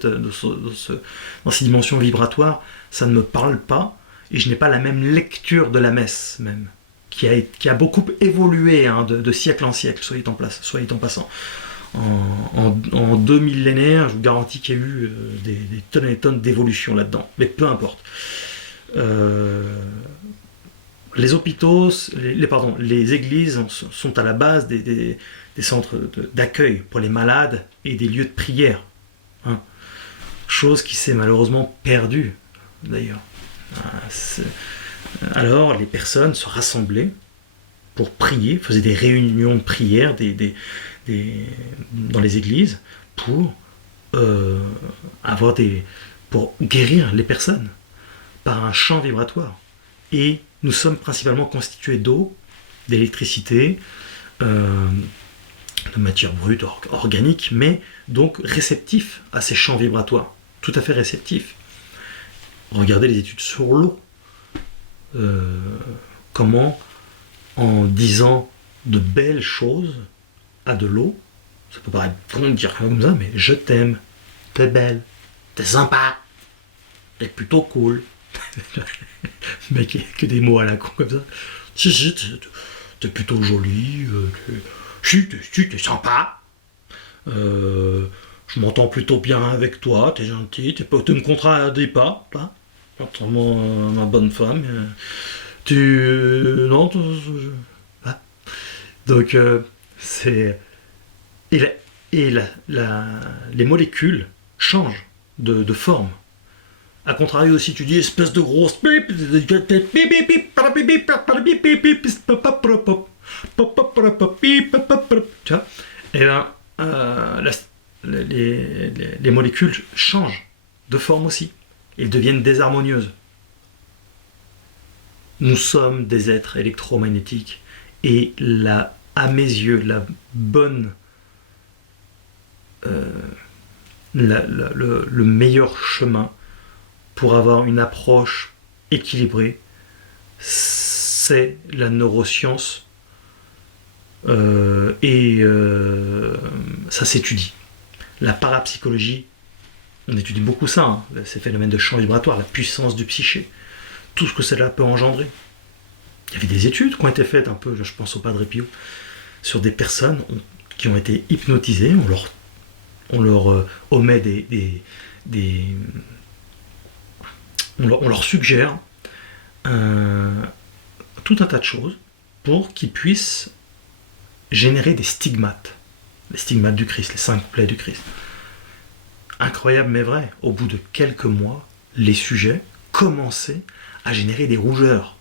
dimensions vibratoires, ça ne me parle pas, et je n'ai pas la même lecture de la messe, même, qui a beaucoup évolué hein, de siècle en siècle, soit dit en passant. En 2 millénaires, je vous garantis qu'il y a eu des tonnes et des tonnes d'évolution là-dedans, mais peu importe. les hôpitaux, les églises sont à la base des centres d'accueil pour les malades et des lieux de prière. Hein. Chose qui s'est malheureusement perdue, d'ailleurs. Alors, les personnes se rassemblaient pour prier, faisaient des réunions de prière dans les églises pour pour guérir les personnes par un champ vibratoire. Et nous sommes principalement constitués d'eau, d'électricité, de matière brute, organique, mais donc réceptifs à ces champs vibratoires, tout à fait réceptifs. Regardez les études sur l'eau. Comment, en disant de belles choses à de l'eau, ça peut paraître con de dire comme ça, mais je t'aime, t'es belle, t'es sympa, t'es plutôt cool. Mais que des mots à la con comme ça. Si, t'es plutôt jolie, t'es sympa. Je m'entends plutôt bien avec toi, t'es gentil, tu me contredis pas, là. Contrairement à ma bonne femme. Non, ah. Donc, c'est. Les molécules changent de forme. A contrario, si tu dis espèce de grosse pipe, tu vois, et bien, les molécules changent de forme aussi. Elles deviennent désharmonieuses. Nous sommes des êtres électromagnétiques et à mes yeux, la bonne, le meilleur chemin pour avoir une approche équilibrée, c'est la neuroscience et ça s'étudie. La parapsychologie, on étudie beaucoup ça, hein, ces phénomènes de champ vibratoire, la puissance du psyché, tout ce que cela peut engendrer. Il y avait des études qui ont été faites un peu, je pense au Padre Pio, sur des personnes qui ont été hypnotisées, on leur omet on leur suggère tout un tas de choses pour qu'ils puissent générer des stigmates. Les stigmates du Christ, les 5 plaies du Christ. Incroyable mais vrai, au bout de quelques mois, les sujets commençaient à générer des rougeurs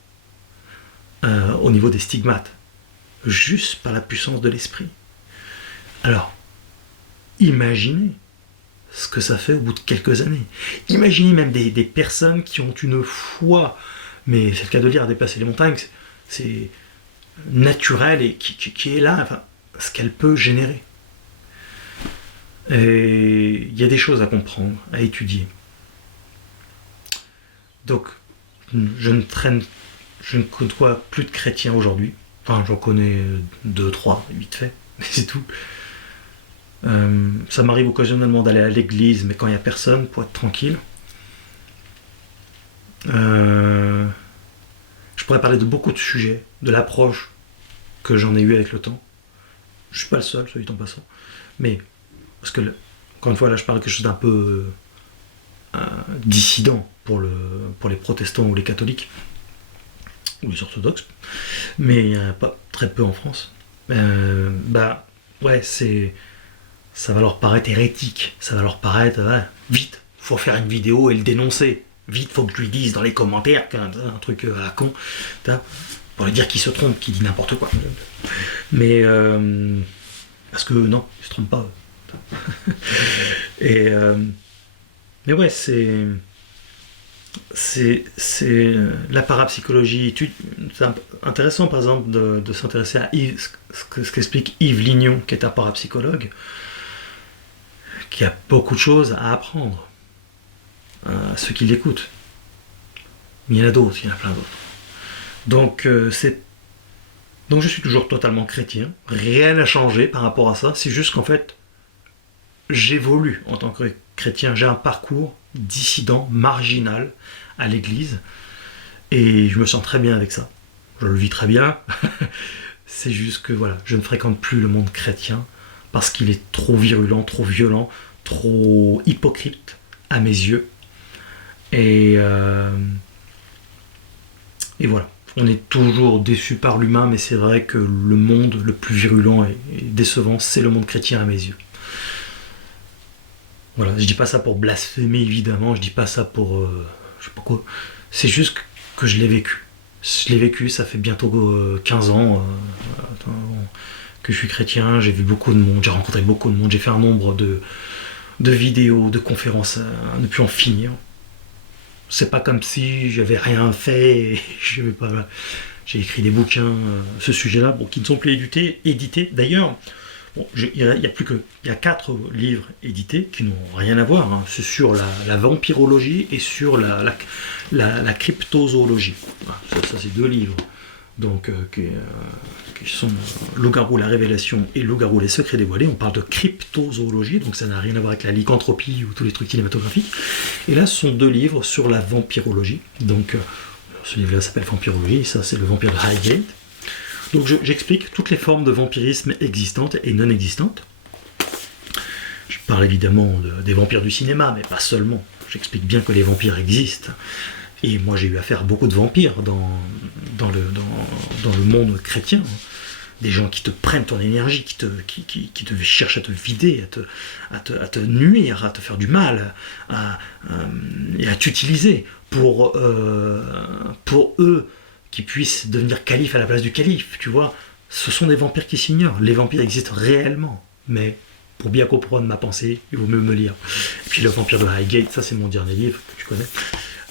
au niveau des stigmates, juste par la puissance de l'esprit. Alors, imaginez ce que ça fait au bout de quelques années. Imaginez même des personnes qui ont une foi, mais c'est le cas de dire, à dépasser les montagnes, c'est naturel et qui est là, enfin, ce qu'elle peut générer. Et il y a des choses à comprendre, à étudier. Donc, je ne côtoie plus de chrétiens aujourd'hui. Enfin, j'en connais 2, 3, vite fait, mais c'est tout. Ça m'arrive occasionnellement d'aller à l'église, mais quand il n'y a personne, pour être tranquille. Je pourrais parler de beaucoup de sujets, de l'approche que j'en ai eu avec le temps. Je suis pas le seul, soit dit en passant. Mais, parce que, encore une fois, là je parle de quelque chose d'un peu dissident pour les protestants ou les catholiques, ou les orthodoxes, mais il n'y en a pas très peu en France. Ouais, ça va leur paraître hérétique, ça va leur paraître, vite, faut faire une vidéo et le dénoncer. Vite, faut que je lui dise dans les commentaires qu'un truc à la con, pour lui dire qu'il se trompe, qu'il dit n'importe quoi. Mais, parce que non, il se trompe pas. Mais ouais, c'est la parapsychologie. C'est intéressant, par exemple, de s'intéresser à ce qu'explique Yves Lignon, qui est un parapsychologue, qui a beaucoup de choses à apprendre à ceux qui l'écoutent. Mais il y en a d'autres, il y en a plein d'autres. Donc, donc je suis toujours totalement chrétien. Rien n'a changé par rapport à ça. C'est juste qu'en fait, j'évolue en tant que chrétien. J'ai un parcours dissident, marginal à l'église. Et je me sens très bien avec ça. Je le vis très bien. C'est juste que voilà, je ne fréquente plus le monde chrétien parce qu'il est trop virulent, trop violent, trop hypocrite à mes yeux. Et voilà. On est toujours déçu par l'humain, mais c'est vrai que le monde le plus virulent et décevant, c'est le monde chrétien à mes yeux. Voilà, je dis pas ça pour blasphémer évidemment, je dis pas ça pour je sais pas quoi. C'est juste que je l'ai vécu. Je l'ai vécu, ça fait bientôt 15 ans que je suis chrétien, j'ai vu beaucoup de monde, j'ai rencontré beaucoup de monde, j'ai fait un nombre de vidéos, de conférences à ne plus en finir. C'est pas comme si j'avais rien fait et je vais pas. J'ai écrit des bouquins à ce sujet-là, bon, qui ne sont plus édités. D'ailleurs, bon, il y a 4 livres édités qui n'ont rien à voir. Hein. C'est sur la vampirologie et sur la cryptozoologie. Voilà, ça c'est 2 livres. Donc, qui sont Loup-garou, la révélation et Loup-garou, les secrets dévoilés. On parle de cryptozoologie, donc ça n'a rien à voir avec la lycanthropie ou tous les trucs cinématographiques. Et là, ce sont 2 livres sur la vampirologie. Donc, ce livre-là s'appelle Vampirologie, et ça, c'est le vampire de Highgate. Donc, j'explique toutes les formes de vampirisme existantes et non existantes. Je parle évidemment des vampires du cinéma, mais pas seulement. J'explique bien que les vampires existent. Et moi, j'ai eu affaire à beaucoup de vampires dans le monde chrétien. Des gens qui te prennent ton énergie, qui te cherchent à te vider, à te nuire, à te faire du mal, et à t'utiliser pour eux qui puissent devenir calife à la place du calife, tu vois. Ce sont des vampires qui s'ignorent. Les vampires existent réellement, mais pour bien comprendre ma pensée, il vaut mieux me lire. Et puis le vampire de Highgate, ça c'est mon dernier livre que tu connais.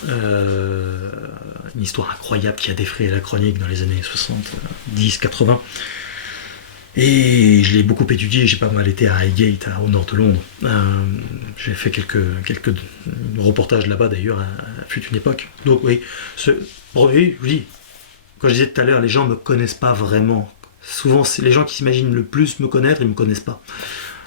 Une histoire incroyable qui a défrayé la chronique dans les années 70, 80. Et je l'ai beaucoup étudié, j'ai pas mal été à Highgate, au nord de Londres. J'ai fait quelques reportages là-bas d'ailleurs, à fut une époque. Donc oui, oui, je dis, quand je disais tout à l'heure, les gens me connaissent pas vraiment. Souvent, c'est les gens qui s'imaginent le plus me connaître, ils me connaissent pas.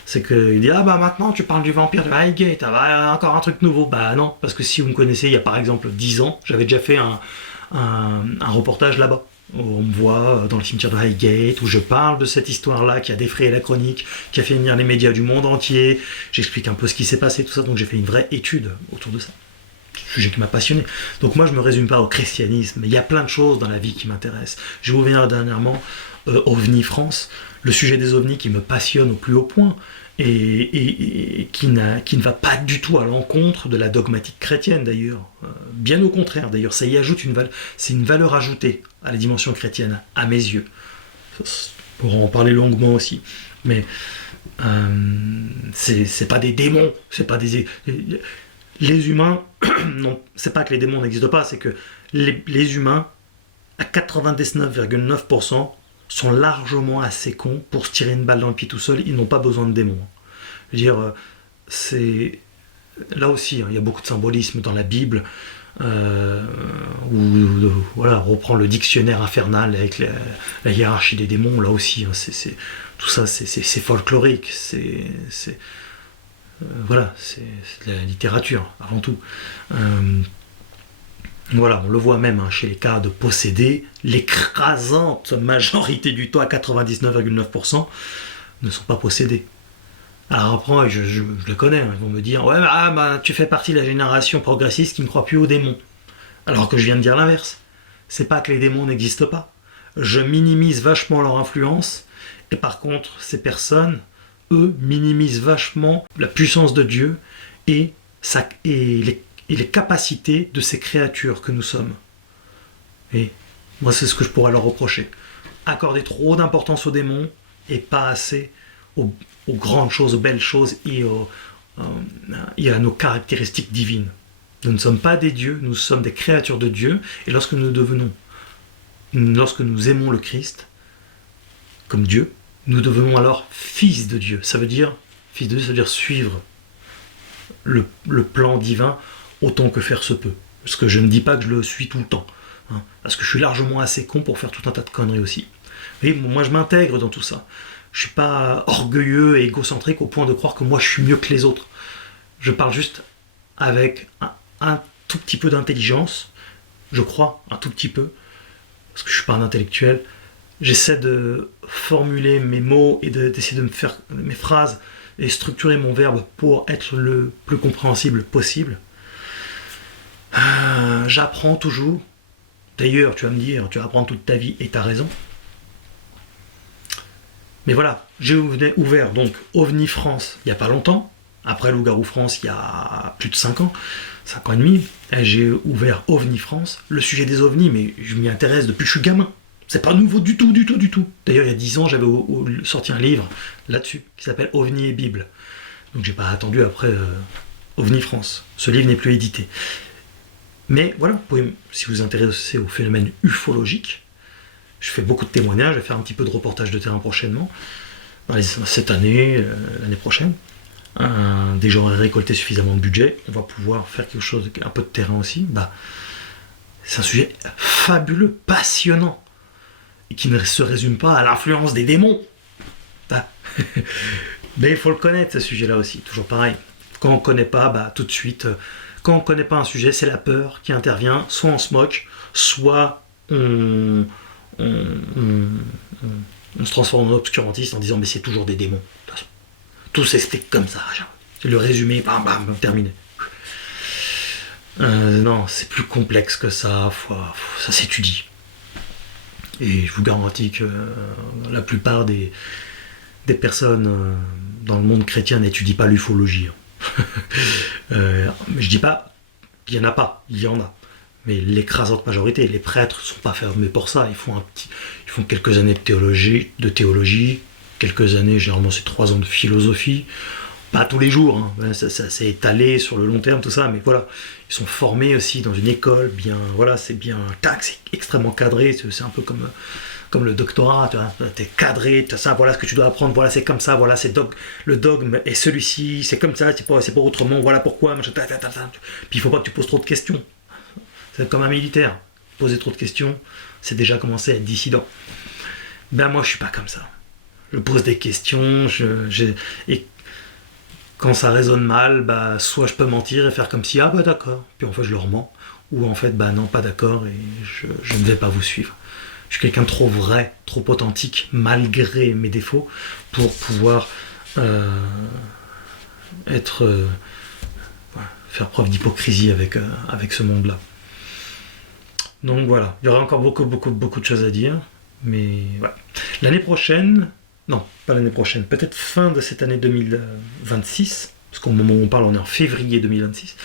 C'est qu'ils disent, ah bah maintenant tu parles du vampire de Highgate, ah bah encore un truc nouveau. Bah non, parce que si vous me connaissez, il y a par exemple 10 ans, j'avais déjà fait un reportage là-bas. On me voit dans le cimetière de Highgate, où je parle de cette histoire-là qui a défrayé la chronique, qui a fait venir les médias du monde entier. J'explique un peu ce qui s'est passé, tout ça, donc j'ai fait une vraie étude autour de ça. Un sujet qui m'a passionné. Donc moi je me résume pas au christianisme, il y a plein de choses dans la vie qui m'intéressent. Je vais vous venir dernièrement OVNI France, le sujet des ovnis qui me passionne au plus haut point et qui ne va pas du tout à l'encontre de la dogmatique chrétienne d'ailleurs. Bien au contraire d'ailleurs, ça y ajoute c'est une valeur ajoutée à la dimension chrétienne, à mes yeux. On pourra en parler longuement aussi. Mais c'est pas des démons, c'est pas des... Les humains, non, c'est pas que les démons n'existent pas, c'est que les humains, à 99,9%, sont largement assez cons pour se tirer une balle dans le pied tout seul, ils n'ont pas besoin de démons. Je veux dire, c'est... Là aussi, il y a beaucoup de symbolisme dans la Bible, où voilà, on reprend le dictionnaire infernal avec la hiérarchie des démons, là aussi, tout ça c'est folklorique, voilà, c'est de la littérature avant tout. Voilà, on le voit même chez les cas de possédés, l'écrasante majorité du temps, à 99,9%, ne sont pas possédés. Alors après, je le connais, ils vont me dire, ouais, tu fais partie de la génération progressiste qui ne croit plus aux démons. Alors que je viens de dire l'inverse. C'est pas que les démons n'existent pas. Je minimise vachement leur influence, et par contre, ces personnes, eux, minimisent vachement la puissance de Dieu et les capacités de ces créatures que nous sommes. Et moi, c'est ce que je pourrais leur reprocher. Accorder trop d'importance aux démons et pas assez aux grandes choses, aux belles choses et à nos caractéristiques divines. Nous ne sommes pas des dieux, nous sommes des créatures de Dieu, et lorsque nous aimons le Christ comme Dieu, nous devenons alors fils de Dieu. Ça veut dire, fils de Dieu, ça veut dire suivre le plan divin autant que faire se peut. Parce que je ne dis pas que je le suis tout le temps, hein, parce que je suis largement assez con pour faire tout un tas de conneries aussi. Et moi, je m'intègre dans tout ça. Je suis pas orgueilleux et égocentrique au point de croire que moi, je suis mieux que les autres. Je parle juste avec un tout petit peu d'intelligence, je crois, un tout petit peu, parce que je suis pas un intellectuel. J'essaie de formuler mes mots et d'essayer de me faire mes phrases et structurer mon verbe pour être le plus compréhensible possible. J'apprends toujours, D'ailleurs, tu vas me dire, tu vas apprendre toute ta vie, et t'as raison. Mais voilà, j'ai ouvert donc OVNI France il n'y a pas longtemps. Après Loup-Garou France, il y a plus de 5 ans, 5 ans et demi. Et j'ai ouvert OVNI France. Le sujet des ovnis, mais je m'y intéresse depuis que je suis gamin. C'est pas nouveau du tout, du tout, du tout. D'ailleurs, il y a 10 ans, j'avais sorti un livre là-dessus, qui s'appelle OVNI et Bible. Donc j'ai pas attendu après OVNI France. Ce livre n'est plus édité. Mais voilà, si vous vous intéressez au phénomène ufologique, je fais beaucoup de témoignages, je vais faire un petit peu de reportage de terrain prochainement, cette année, l'année prochaine. Dès que j'aurai récolté suffisamment de budget, on va pouvoir faire quelque chose, un peu de terrain aussi. C'est un sujet fabuleux, passionnant, et qui ne se résume pas à l'influence des démons. Mais il faut le connaître, ce sujet-là aussi, toujours pareil. Quand on ne connaît pas, tout de suite, quand on ne connaît pas un sujet, c'est la peur qui intervient, soit on se moque, soit on se transforme en obscurantiste en disant mais c'est toujours des démons. Tout s'explique comme ça. C'est le résumé, bam, bam, terminé. Non, c'est plus complexe que ça. Ça s'étudie. Et je vous garantis que la plupart des personnes dans le monde chrétien n'étudient pas l'ufologie. Je dis pas qu'il y en a pas, il y en a. Mais l'écrasante majorité, les prêtres ne sont pas fermés pour ça. Ils font quelques années de théologie, quelques années, généralement c'est 3 ans de philosophie. Pas tous les jours, hein. Ça s'est étalé sur le long terme, tout ça, mais voilà. Ils sont formés aussi dans une école, c'est bien tac, c'est extrêmement cadré, c'est un peu comme le doctorat, tu vois, t'es cadré, t'as ça, voilà ce que tu dois apprendre, voilà c'est comme ça, voilà le dogme est celui-ci, c'est comme ça, c'est pas autrement, voilà pourquoi, machin, Puis il faut pas que tu poses trop de questions. C'est comme un militaire, poser trop de questions, c'est déjà commencer à être dissident. Moi je suis pas comme ça. Je pose des questions, et quand ça résonne mal, soit je peux mentir et faire comme si, d'accord, puis en fait je leur mens, ou en fait, non, pas d'accord, et je ne vais pas vous suivre. Je suis quelqu'un de trop vrai, trop authentique, malgré mes défauts, pour pouvoir faire preuve d'hypocrisie avec ce monde-là. Donc voilà, il y aura encore beaucoup de choses à dire, mais voilà. L'année prochaine, non, pas l'année prochaine, peut-être fin de cette année 2026, parce qu'au moment où on parle, on est en février 2026,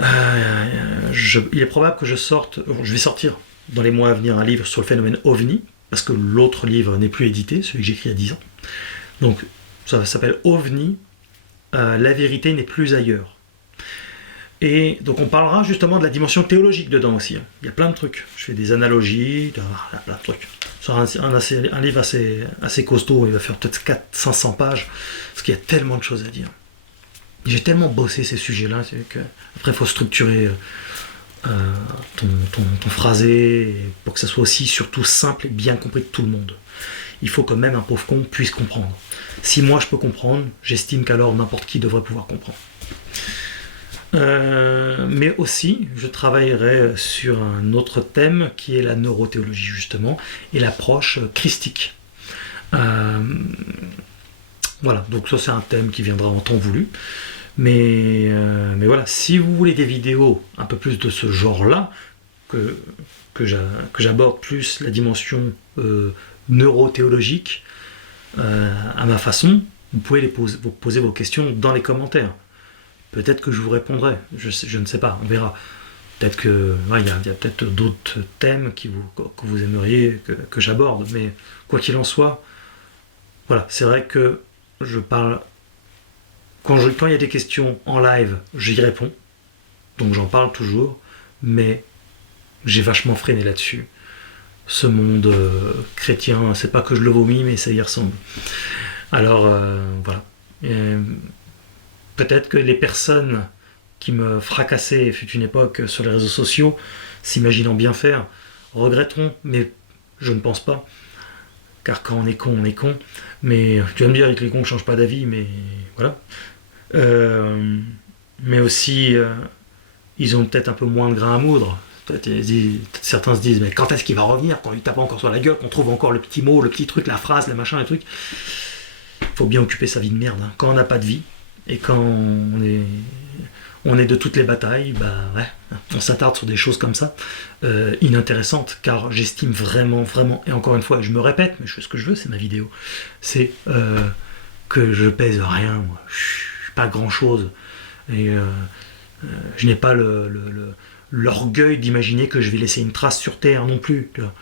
il est probable que je vais sortir dans les mois à venir un livre sur le phénomène OVNI, parce que l'autre livre n'est plus édité, celui que j'ai écrit il y a 10 ans. Donc ça s'appelle OVNI, la vérité n'est plus ailleurs. Et donc on parlera justement de la dimension théologique dedans aussi. Il y a plein de trucs. Je fais des analogies, il y a plein de trucs. C'est un livre assez costaud, il va faire peut-être 400-500 pages, parce qu'il y a tellement de choses à dire. J'ai tellement bossé ces sujets-là, après il faut structurer ton phrasé, pour que ça soit aussi surtout simple et bien compris de tout le monde. Il faut que même un pauvre con puisse comprendre. Si moi je peux comprendre, j'estime qu'alors n'importe qui devrait pouvoir comprendre. Mais aussi, je travaillerai sur un autre thème qui est la neurothéologie justement et l'approche christique. Voilà, donc ça c'est un thème qui viendra en temps voulu. Mais voilà, si vous voulez des vidéos un peu plus de ce genre-là, que j'aborde plus la dimension neurothéologique à ma façon, vous pouvez vous poser vos questions dans les commentaires. Peut-être que je vous répondrai, je ne sais pas, on verra. Peut-être que il y a peut-être d'autres thèmes que vous aimeriez que j'aborde, mais quoi qu'il en soit, voilà, c'est vrai que je parle. Quand il y a des questions en live, j'y réponds, donc j'en parle toujours, mais j'ai vachement freiné là-dessus. Ce monde chrétien, c'est pas que je le vomis, mais ça y ressemble. Alors voilà. Peut-être que les personnes qui me fracassaient fut une époque sur les réseaux sociaux, s'imaginant bien faire, regretteront, mais je ne pense pas. Car quand on est con. Mais tu vas me dire, avec les cons, on ne change pas d'avis, mais voilà. Mais aussi, ils ont peut-être un peu moins de grain à moudre. Certains se disent, mais quand est-ce qu'il va revenir, qu'on lui tape encore sur la gueule, qu'on trouve encore le petit mot, le petit truc, la phrase, le machin, le truc. Il faut bien occuper sa vie de merde. Quand on n'a pas de vie, et quand on est de toutes les batailles, bah ouais, on s'attarde sur des choses comme ça, inintéressantes, car j'estime vraiment, vraiment, et encore une fois, je me répète, mais je fais ce que je veux, c'est ma vidéo, c'est que je pèse rien, moi, je suis pas grand chose, et je n'ai pas l'orgueil d'imaginer que je vais laisser une trace sur Terre non plus, tu vois.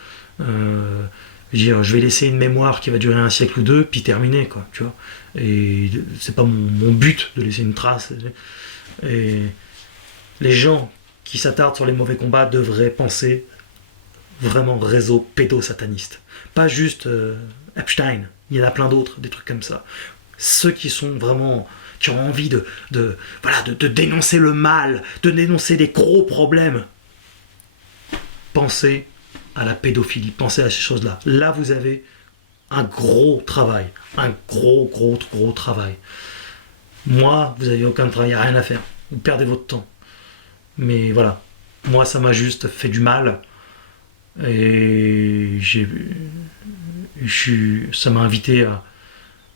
Je vais laisser une mémoire qui va durer un siècle ou deux, puis terminer, quoi, tu vois. Et c'est pas mon but de laisser une trace. Et les gens qui s'attardent sur les mauvais combats devraient penser vraiment réseau pédosataniste. Pas juste Epstein, il y en a plein d'autres, des trucs comme ça. Ceux qui sont vraiment, qui ont envie de dénoncer le mal, de dénoncer les gros problèmes. Pensez à la pédophilie, pensez à ces choses-là. Là, vous avez un gros travail, un gros travail. Moi, vous n'avez aucun travail, il n'y a rien à faire. Vous perdez votre temps. Mais voilà, moi, ça m'a juste fait du mal. Et ça m'a invité à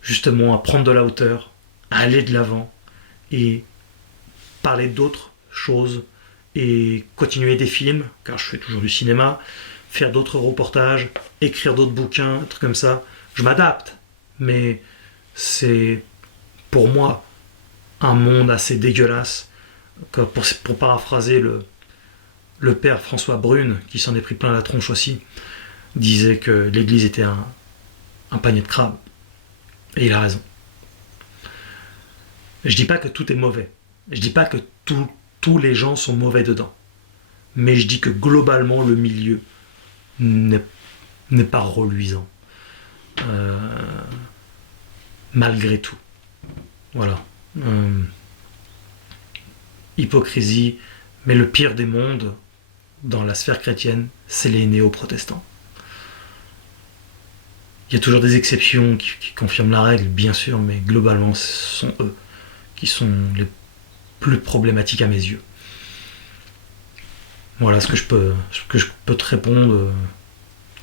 justement à prendre de la hauteur, à aller de l'avant et parler d'autres choses et continuer des films, car je fais toujours du cinéma, faire d'autres reportages, écrire d'autres bouquins, des trucs comme ça. Je m'adapte, mais c'est pour moi un monde assez dégueulasse. Pour paraphraser le père François Brune, qui s'en est pris plein la tronche aussi, disait que l'église était un panier de crabes. Et il a raison. Je dis pas que tout est mauvais. Je dis pas que tous les gens sont mauvais dedans. Mais je dis que globalement, le milieu n'est pas reluisant. Malgré tout. Voilà. Hypocrisie. Mais le pire des mondes, dans la sphère chrétienne, c'est les néo-protestants. Il y a toujours des exceptions qui confirment la règle, bien sûr, mais globalement, ce sont eux qui sont les plus problématiques à mes yeux. Voilà ce que je peux te répondre.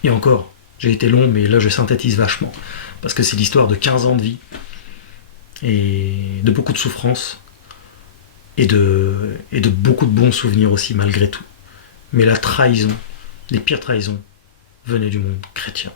Et encore, j'ai été long, mais là je synthétise vachement. Parce que c'est l'histoire de 15 ans de vie, et de beaucoup de souffrances, et de beaucoup de bons souvenirs aussi, malgré tout. Mais la trahison, les pires trahisons, venaient du monde chrétien.